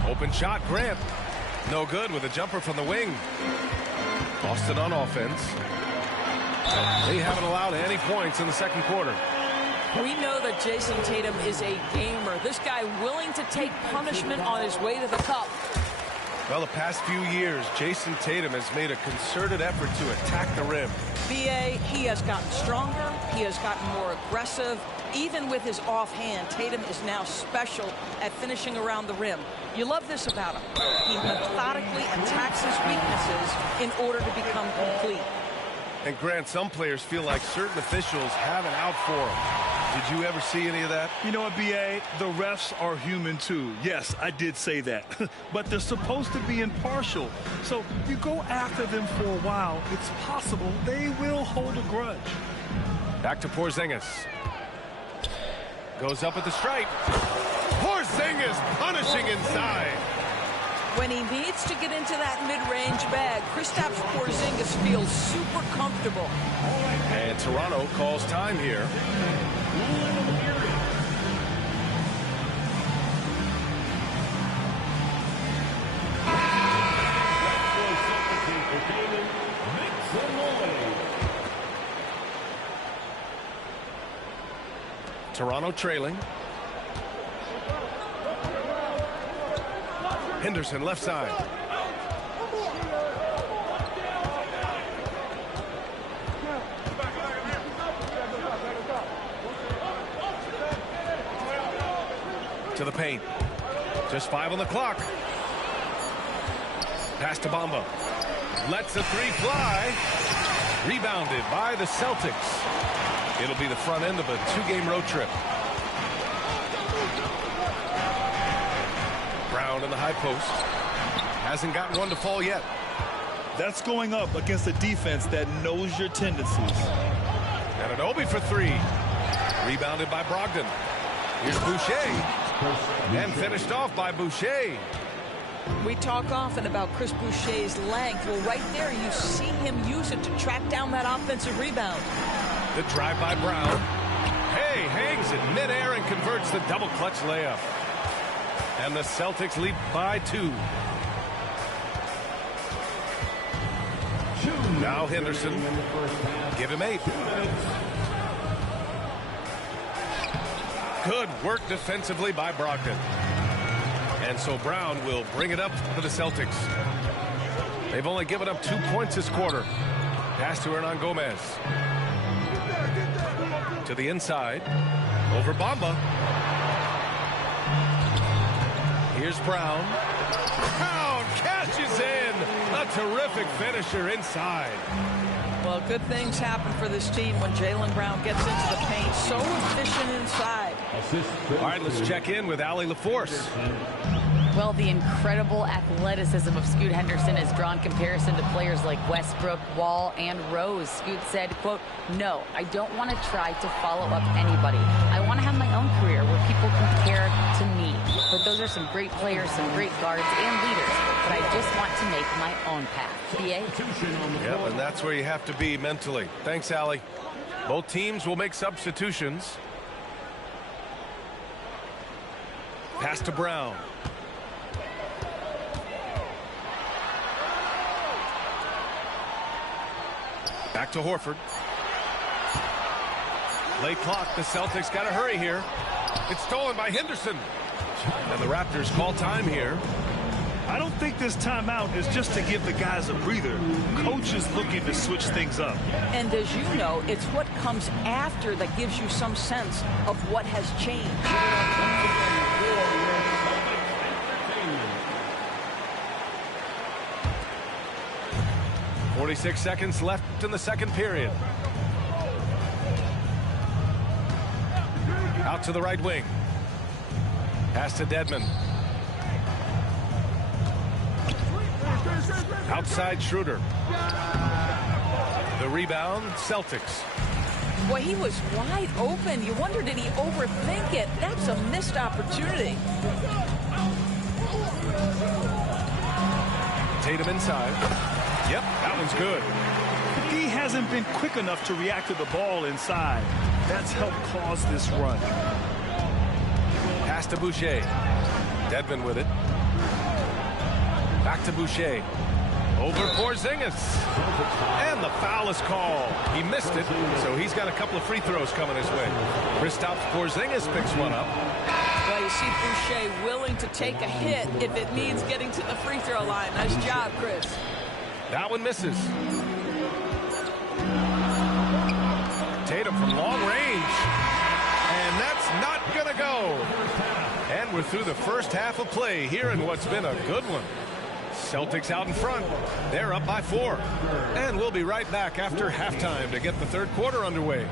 Open shot, Grant. No good with a jumper from the wing. Boston on offense. They haven't allowed any points in the second quarter. We know that Jason Tatum is a gamer. This guy willing to take punishment on his way to the cup. Well, the past few years, Jason Tatum has made a concerted effort to attack the rim. BA, he has gotten stronger. He has gotten more aggressive. Even with his offhand, Tatum is now special at finishing around the rim. You love this about him. He methodically attacks his weaknesses in order to become complete. And Grant, some players feel like certain officials have it out for them. Did you ever see any of that? You know what, B.A.? The refs are human, too. Yes, I did say that. But they're supposed to be impartial. So you go after them for a while, it's possible they will hold a grudge. Back to Porzingis. Goes up at the stripe. Porzingis punishing inside. When he needs to get into that mid-range bag, Kristaps Porzingis feels super comfortable. And Toronto calls time here. Toronto trailing. Henderson left side. To the paint. Just 5 on the clock. Pass to Bamba. Lets the three fly. Rebounded by the Celtics. It'll be the front end of a 2-game road trip. Brown in the high post. Hasn't gotten one to fall yet. That's going up against a defense that knows your tendencies. Anunoby for 3. Rebounded by Brogdon. Here's Boucher. And finished off by Boucher. We talk often about Chris Boucher's length. Well, right there, you see him use it to track down that offensive rebound. The drive by Brown. Hey, hangs it midair and converts the double clutch layup. And the Celtics lead by 2. Now Henderson. Give him 8. Good work defensively by Brogdon. And so Brown will bring it up for the Celtics. They've only given up 2 points this quarter. Pass to Hernan Gomez. To the inside. Over Bamba. Here's Brown. Brown catches in. A terrific finisher inside. Well, good things happen for this team when Jaylen Brown gets into the paint. So efficient inside. All right, let's check in with Allie LaForce. Well, the incredible athleticism of Scoot Henderson has drawn comparison to players like Westbrook, Wall, and Rose. Scoot said, quote, "No, I don't want to try to follow up anybody. I want to have my own career where people compare to me. But those are some great players, some great guards and leaders. But I just want to make my own path." BA? Yep, and that's where you have to be mentally. Thanks, Allie. Both teams will make substitutions. Pass to Brown. Back to Horford. Late clock. The Celtics got to hurry here. It's stolen by Henderson. And the Raptors call time here. I don't think this timeout is just to give the guys a breather. Coach is looking to switch things up. And as you know, it's what comes after that gives you some sense of what has changed. 46 seconds left in the second period. Out to the right wing. Pass to Dedmon. Outside Schroeder. The rebound, Celtics. Boy, he was wide open. You wonder, did he overthink it? That's a missed opportunity. Tatum inside. Yep, that one's good. He hasn't been quick enough to react to the ball inside. That's helped cause this run. Pass to Boucher. Dedmon with it. Back to Boucher. Over Porzingis. And the foul is called. He missed it, so he's got a couple of free throws coming his way. Kristaps Porzingis picks one up. Well, you see Boucher willing to take a hit if it means getting to the free throw line. Nice job, Chris. That one misses. Tatum from long range. And that's not going to go. And we're through the first half of play here in what's been a good one. Celtics out in front. They're up by 4. And we'll be right back after halftime to get the third quarter underway.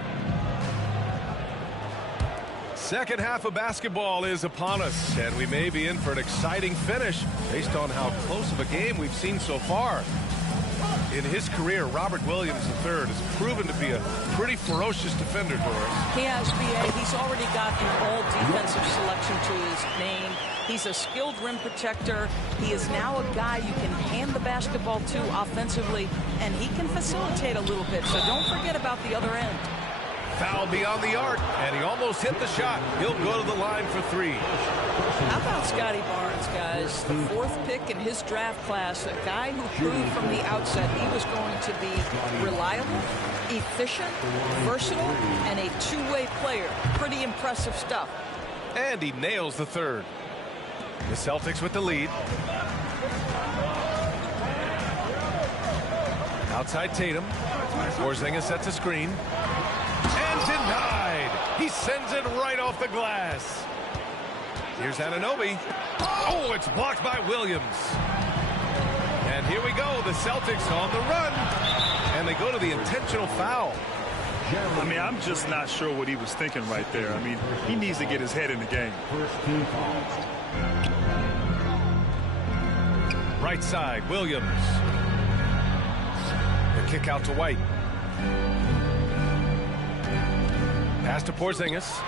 Second half of basketball is upon us, and we may be in for an exciting finish based on how close of a game we've seen so far. In his career, Robert Williams III has proven to be a pretty ferocious defender, Doris. He has, B.A. He's already got an all-defensive selection to his name. He's a skilled rim protector. He is now a guy you can hand the basketball to offensively, and he can facilitate a little bit, so don't forget about the other end. Foul beyond the arc, and he almost hit the shot. He'll go to the line for 3. How about Scotty Barnes, guys? The 4th pick in his draft class, a guy who proved from the outset he was going to be reliable, efficient, versatile, and a two-way player. Pretty impressive stuff. And he nails the third. The Celtics with the lead. Outside Tatum. Porzingis sets a screen. And denied. He sends it right off the glass. Here's Anunoby. Oh, it's blocked by Williams. And here we go. The Celtics on the run. And they go to the intentional foul. I mean, I'm just not sure what he was thinking right there. I mean, he needs to get his head in the game. Right side, Williams. The kick out to White. Pass to Porzingis.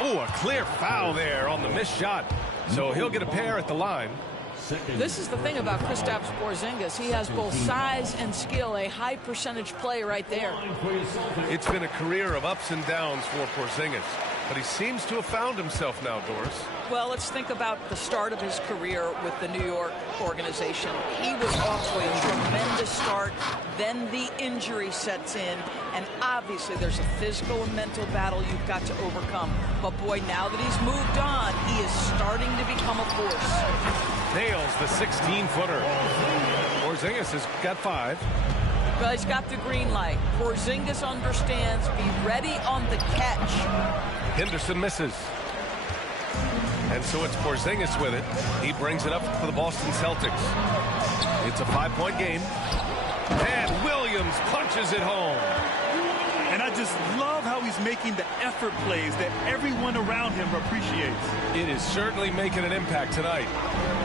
Oh, a clear foul there on the missed shot. So he'll get a pair at the line. This is the thing about Kristaps Porzingis. He has both size and skill, a high percentage play right there. It's been a career of ups and downs for Porzingis, but he seems to have found himself now, Doris. Well, let's think about the start of his career with the New York organization. He was off to a tremendous start. Then the injury sets in, and obviously there's a physical and mental battle you've got to overcome. But boy, now that he's moved on, he is starting to become a force. Nails the 16-footer. Porzingis has got 5. Well, he's got the green light. Porzingis understands. Be ready on the catch. Henderson misses. And so it's Porzingis with it. He brings it up for the Boston Celtics. It's a 5-point game. And Williams punches it home. And I just love how he's making the effort plays that everyone around him appreciates. It is certainly making an impact tonight.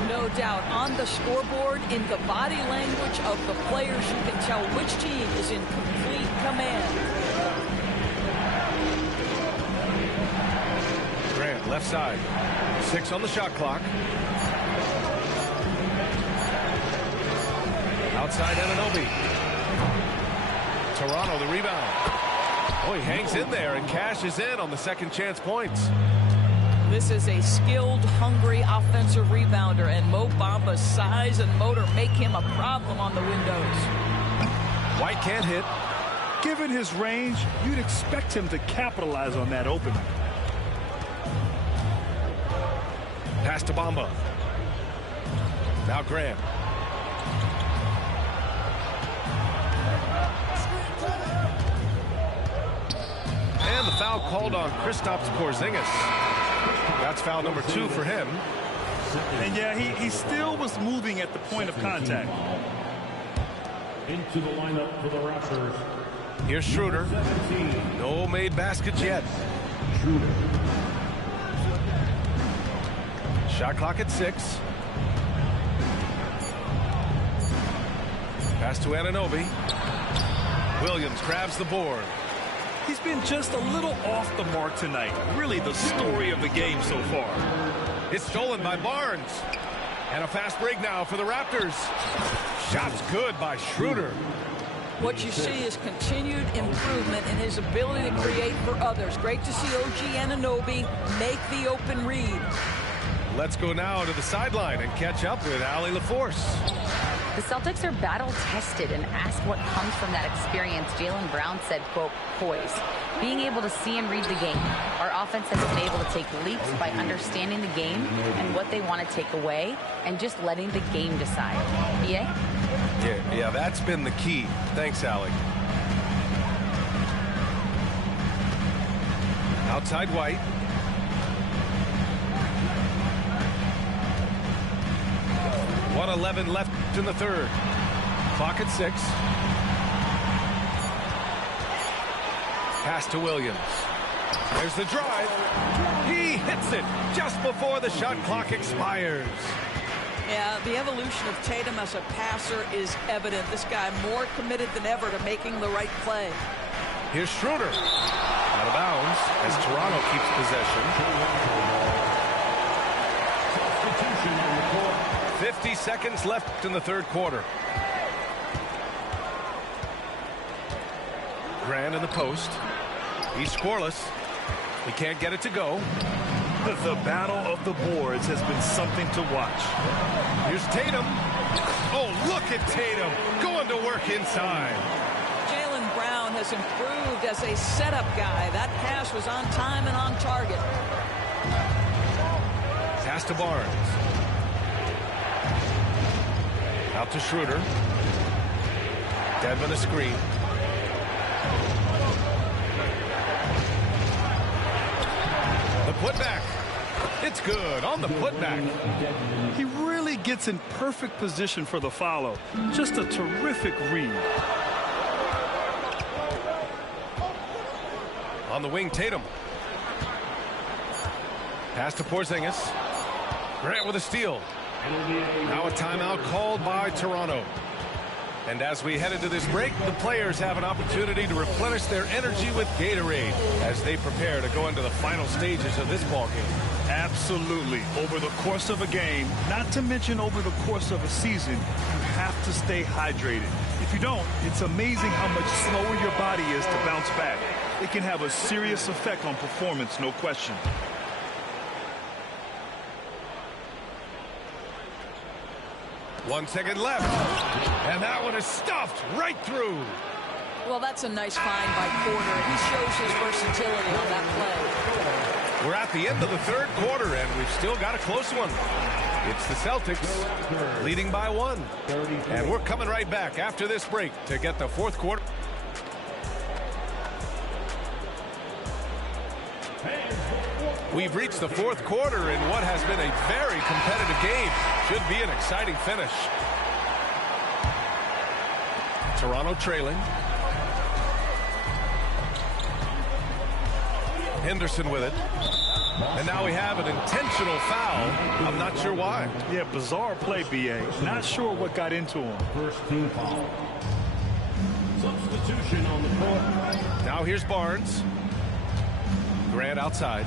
No doubt. On the scoreboard, in the body language of the players, you can tell which team is in complete command. Grant, left side. 6 on the shot clock. Outside Anunoby. Toronto, the rebound. Oh, he hangs in there and cashes in on the second chance points. This is a skilled, hungry offensive rebounder, and Mo Bamba's size and motor make him a problem on the windows. White can't hit. Given his range, you'd expect him to capitalize on that opening. Pass to Bamba. Now Grant. And the foul called on Kristaps Porzingis. That's foul number 2 for him. And yeah, he still was moving at the point of contact. Into the lineup for the Raptors. Here's Schroeder. No made baskets yet. Shot clock at 6. Pass to Anunoby. Williams grabs the board. He's been just a little off the mark tonight. Really the story of the game so far. It's stolen by Barnes. And a fast break now for the Raptors. Shot's good by Schroeder. What you see is continued improvement in his ability to create for others. Great to see OG Anunoby make the open read. Let's go now to the sideline and catch up with Allie LaForce. The Celtics are battle-tested, and asked what comes from that experience, Jaylen Brown said, quote, poise. Being able to see and read the game. Our offense has been able to take leaps by understanding the game and what they want to take away and just letting the game decide. BA? Yeah, that's been the key. Thanks, Alec. Outside White. .111 left in the third. Clock at 6. Pass to Williams. There's the drive. He hits it just before the shot clock expires. Yeah, the evolution of Tatum as a passer is evident. This guy more committed than ever to making the right play. Here's Schroeder. Out of bounds as Toronto keeps possession. 50 seconds left in the third quarter. Grant in the post. He's scoreless. He can't get it to go. The battle of the boards has been something to watch. Here's Tatum. Oh, look at Tatum going to work inside. Jaylen Brown has improved as a setup guy. That pass was on time and on target. Pass to Barnes. Out to Schroeder. Dedmon a screen. The putback. It's good on the putback. He really gets in perfect position for the follow. Just a terrific read. On the wing, Tatum. Pass to Porzingis. Grant with a steal. Now a timeout called by Toronto. And as we head into this break, the players have an opportunity to replenish their energy with Gatorade as they prepare to go into the final stages of this ballgame. Absolutely. Over the course of a game, not to mention over the course of a season, you have to stay hydrated. If you don't, it's amazing how much slower your body is to bounce back. It can have a serious effect on performance, no question. One second left. And that one is stuffed right through. Well, that's a nice find by Porter. He shows his versatility on that play. We're at the end of the third quarter, and we've still got a close one. It's the Celtics leading by 1. And we're coming right back after this break to get the fourth quarter. We've reached the fourth quarter in what has been a very competitive game. Should be an exciting finish. Toronto trailing. Henderson with it. And now we have an intentional foul. I'm not sure why. Yeah, bizarre play, BA. Not sure what got into him. First team foul. Substitution on the court. Now here's Barnes. Grant outside.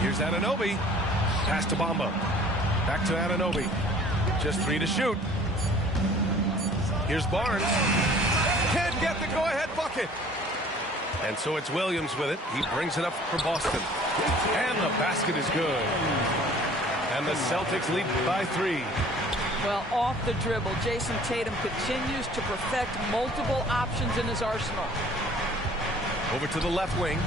Here's Anunoby. Pass to Bamba. Back to Anunoby. Just 3 to shoot. Here's Barnes. Can't get the go-ahead bucket. And so it's Williams with it. He brings it up for Boston. And the basket is good. And the Celtics lead by 3. Well, off the dribble, Jason Tatum continues to perfect multiple options in his arsenal. Over to the left wing.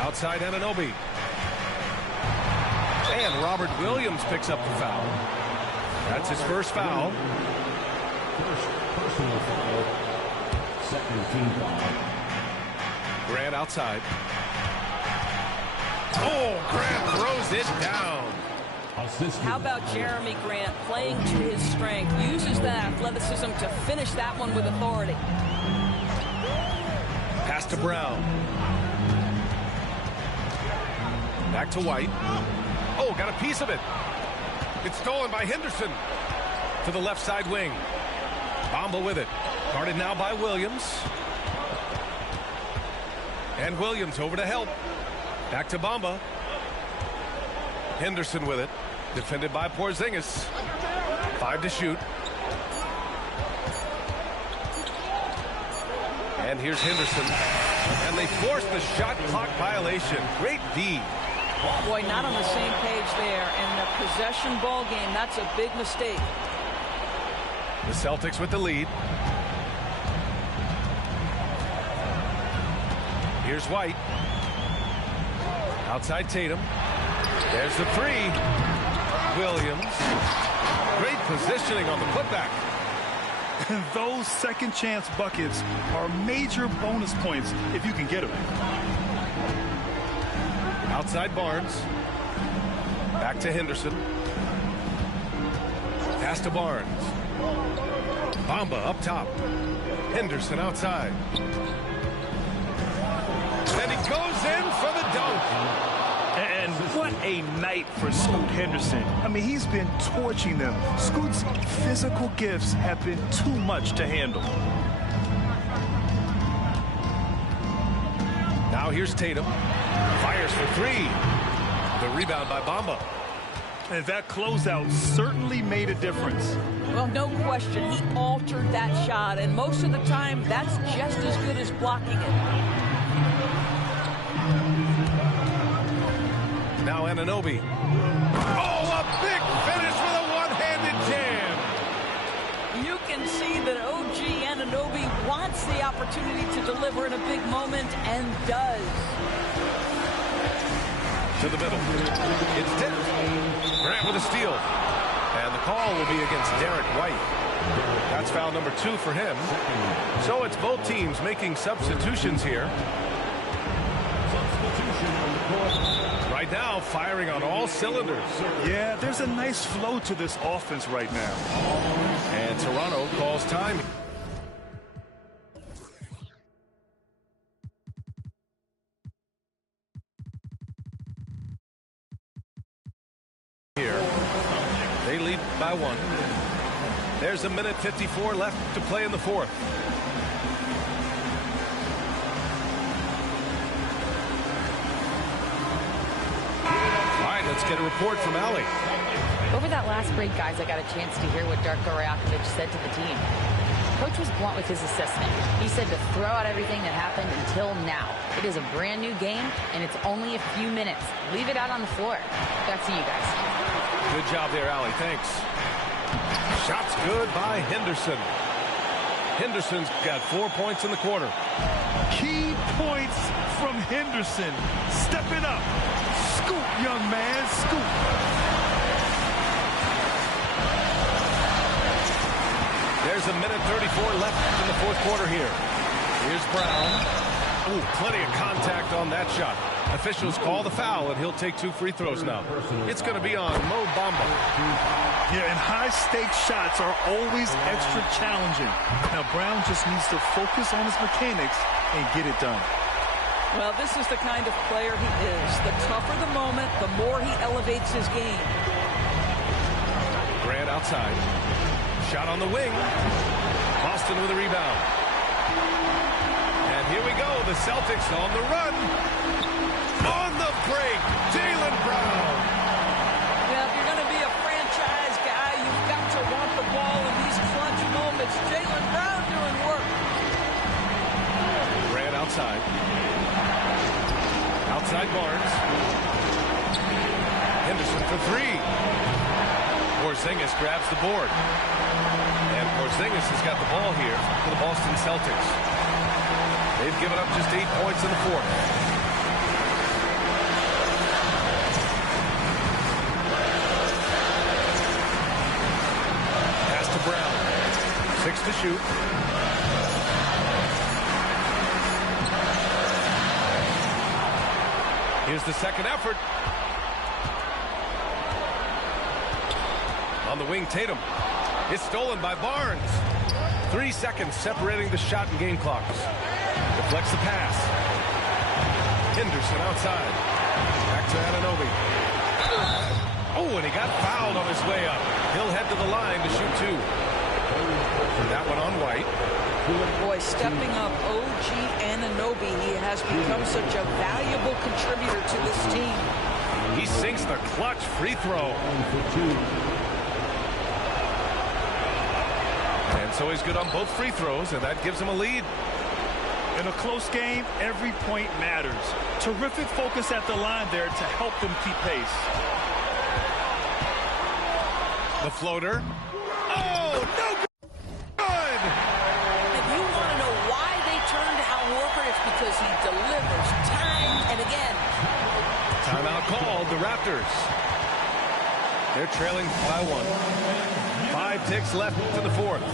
Outside Anunoby. And Robert Williams picks up the foul. That's his first foul. First personal foul. Second team foul. Grant outside. Oh, Grant throws it down. How about Jeremy Grant playing to his strength, uses that athleticism to finish that one with authority. Pass to Brown. Back to White. Oh, got a piece of it. It's stolen by Henderson. To the left side wing. Bamba with it. Guarded now by Williams. And Williams over to help. Back to Bamba. Henderson with it. Defended by Porzingis. 5 to shoot. And here's Henderson. And they force the shot clock violation. Great D. Boy, not on the same page there. And the possession ball game, that's a big mistake. The Celtics with the lead. Here's White. Outside Tatum. There's the three. Williams. Great positioning on the putback. Those second chance buckets are major bonus points if you can get them. Outside Barnes. Back to Henderson. Pass to Barnes. Bamba up top. Henderson outside. And he goes in for the dunk. And what a night for Scoot Henderson. I mean, he's been torching them. Scoot's physical gifts have been too much to handle. Now here's Tatum. Fires for three. The rebound by Bamba. And that closeout certainly made a difference. Well, no question. He altered that shot. And most of the time, that's just as good as blocking it. Now Anunoby. Oh, a big finish with a one-handed jam. You can see that OG Anunoby wants the opportunity to deliver in a big moment and does. To the middle. It's tipped. Grant with a steal. And the call will be against Derek White. That's foul number 2 for him. So it's both teams making substitutions here. Right now, firing on all cylinders. Yeah, there's a nice flow to this offense right now. And Toronto calls time. Here, they lead by 1. There's a minute 54 left to play in the fourth. Let's get a report from Allie. Over that last break, guys, I got a chance to hear what Darko Rajakovic said to the team. Coach was blunt with his assessment. He said to throw out everything that happened until now. It is a brand new game, and it's only a few minutes. Leave it out on the floor. Back to you guys. Good job there, Allie. Thanks. Shot's good by Henderson. Henderson's got 4 points in the quarter. Key points from Henderson. Step it up. Scoop, young man, scoop. There's a minute 34 left in the fourth quarter here. Here's Brown. Ooh, plenty of contact on that shot. Officials call the foul, and he'll take 2 free throws now. It's going to be on Mo Bamba. Yeah, and high-stakes shots are always extra challenging. Now, Brown just needs to focus on his mechanics and get it done. Well, this is the kind of player he is. The tougher the moment, the more he elevates his game. Grant outside. Shot on the wing. Boston with a rebound. And here we go. The Celtics on the run. On the break, Jaylen Brown. Yeah, if you're going to be a franchise guy, you've got to want the ball in these clutch moments. Jaylen Brown doing work. Grant outside. Outside Barnes. Henderson for 3. Porzingis grabs the board. And Porzingis has got the ball here for the Boston Celtics. They've given up just 8 points in the fourth. Pass to Brown. 6 to shoot. Here's the second effort. On the wing, Tatum. It's stolen by Barnes. 3 seconds separating the shot and game clocks. Deflects the pass. Henderson outside. Back to Anunoby. Oh, and he got fouled on his way up. He'll head to the line to shoot 2. That one on White. Boy, stepping up OG Anunoby, he has become such a valuable contributor to this team. He sinks the clutch free throw. And so he's good on both free throws, and that gives him a lead. In a close game, every point matters. Terrific focus at the line there to help them keep pace. The floater. Oh, no good! If you want to know why they turned to Al Horford, it's because he delivers time and again. Timeout called, the Raptors. They're trailing by 1. 5 ticks left to the 4th.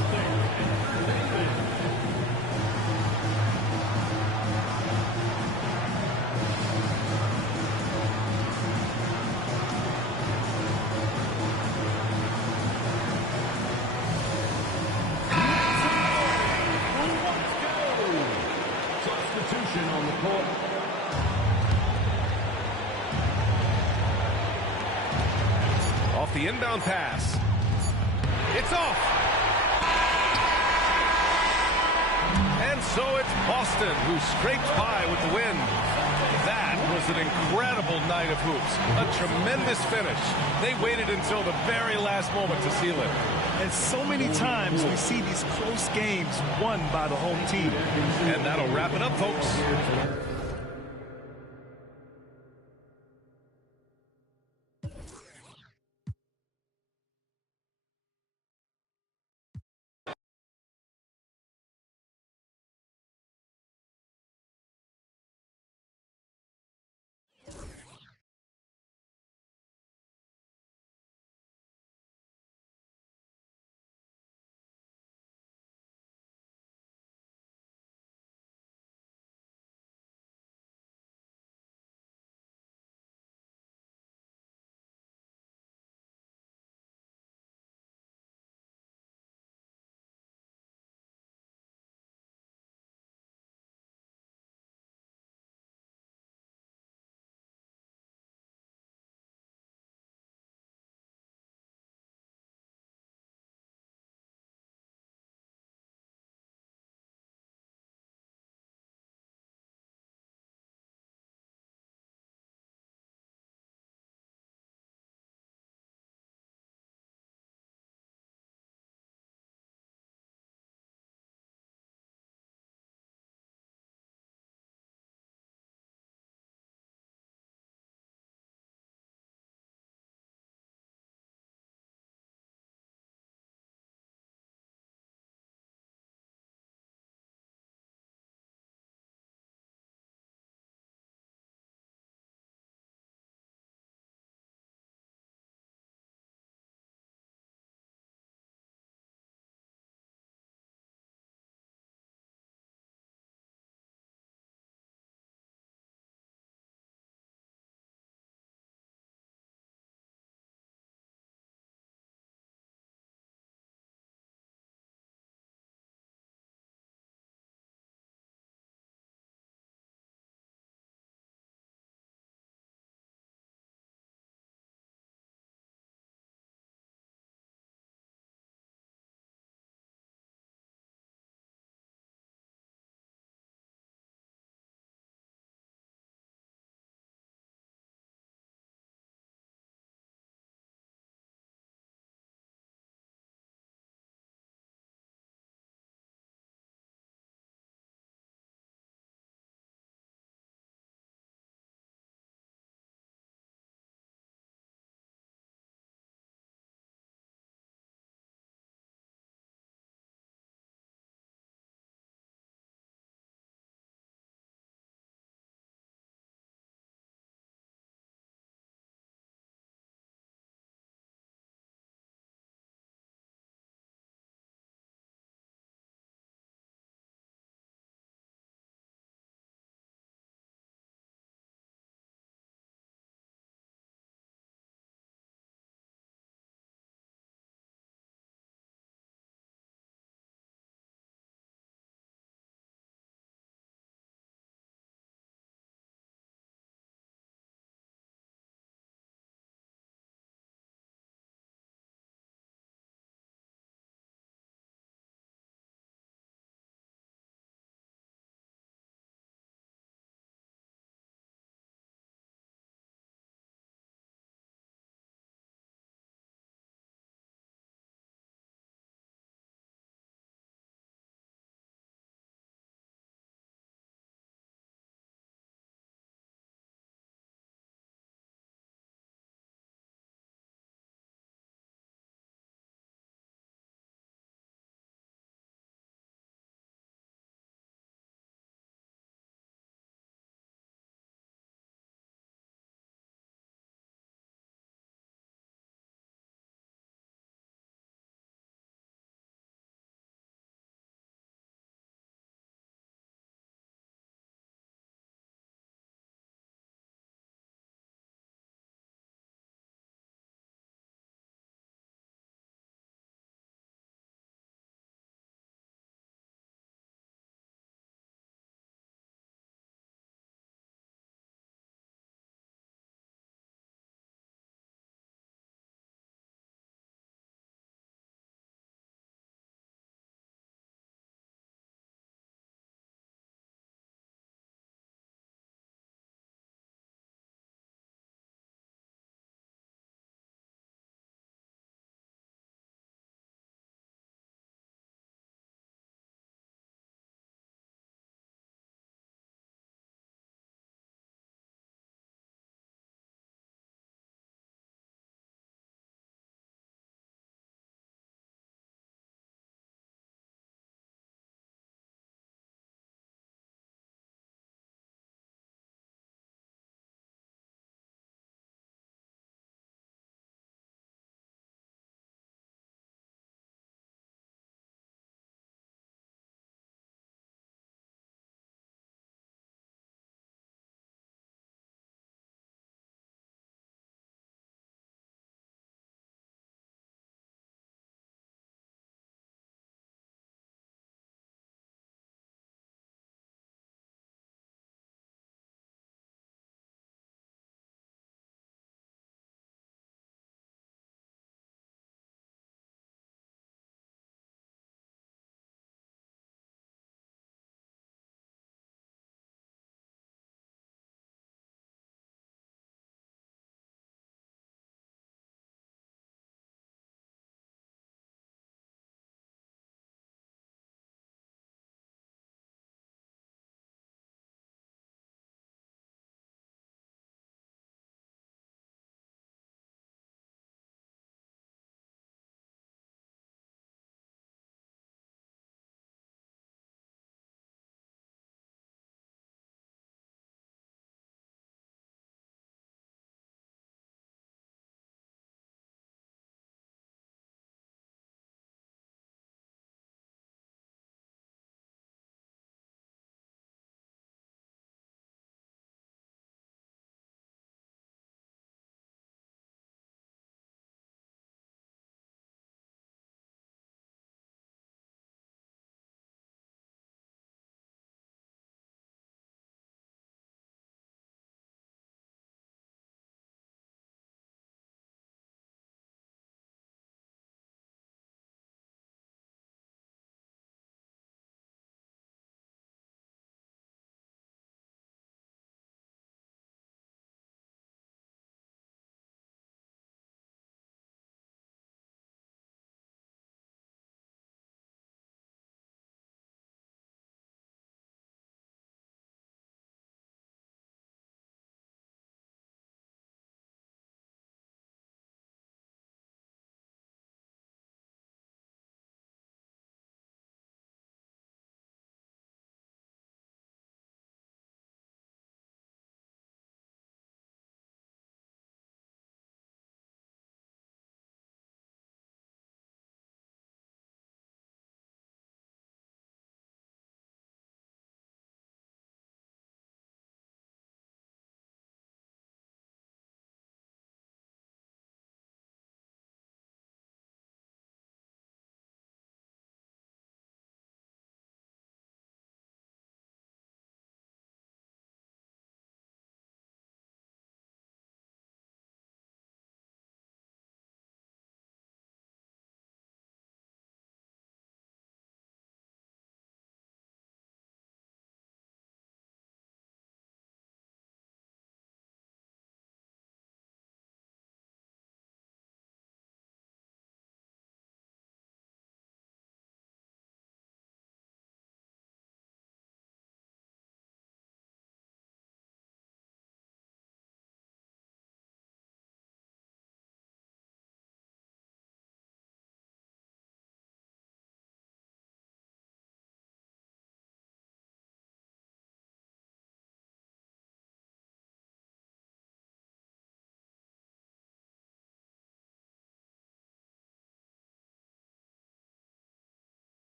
Substitution on the court. Off the inbound pass. It's off. And so it's Boston who scrapes by with the win. That was an incredible night of hoops. A tremendous finish. They waited until the very last moment to seal it. And so many times we see these close games won by the home team. And that'll wrap it up, folks.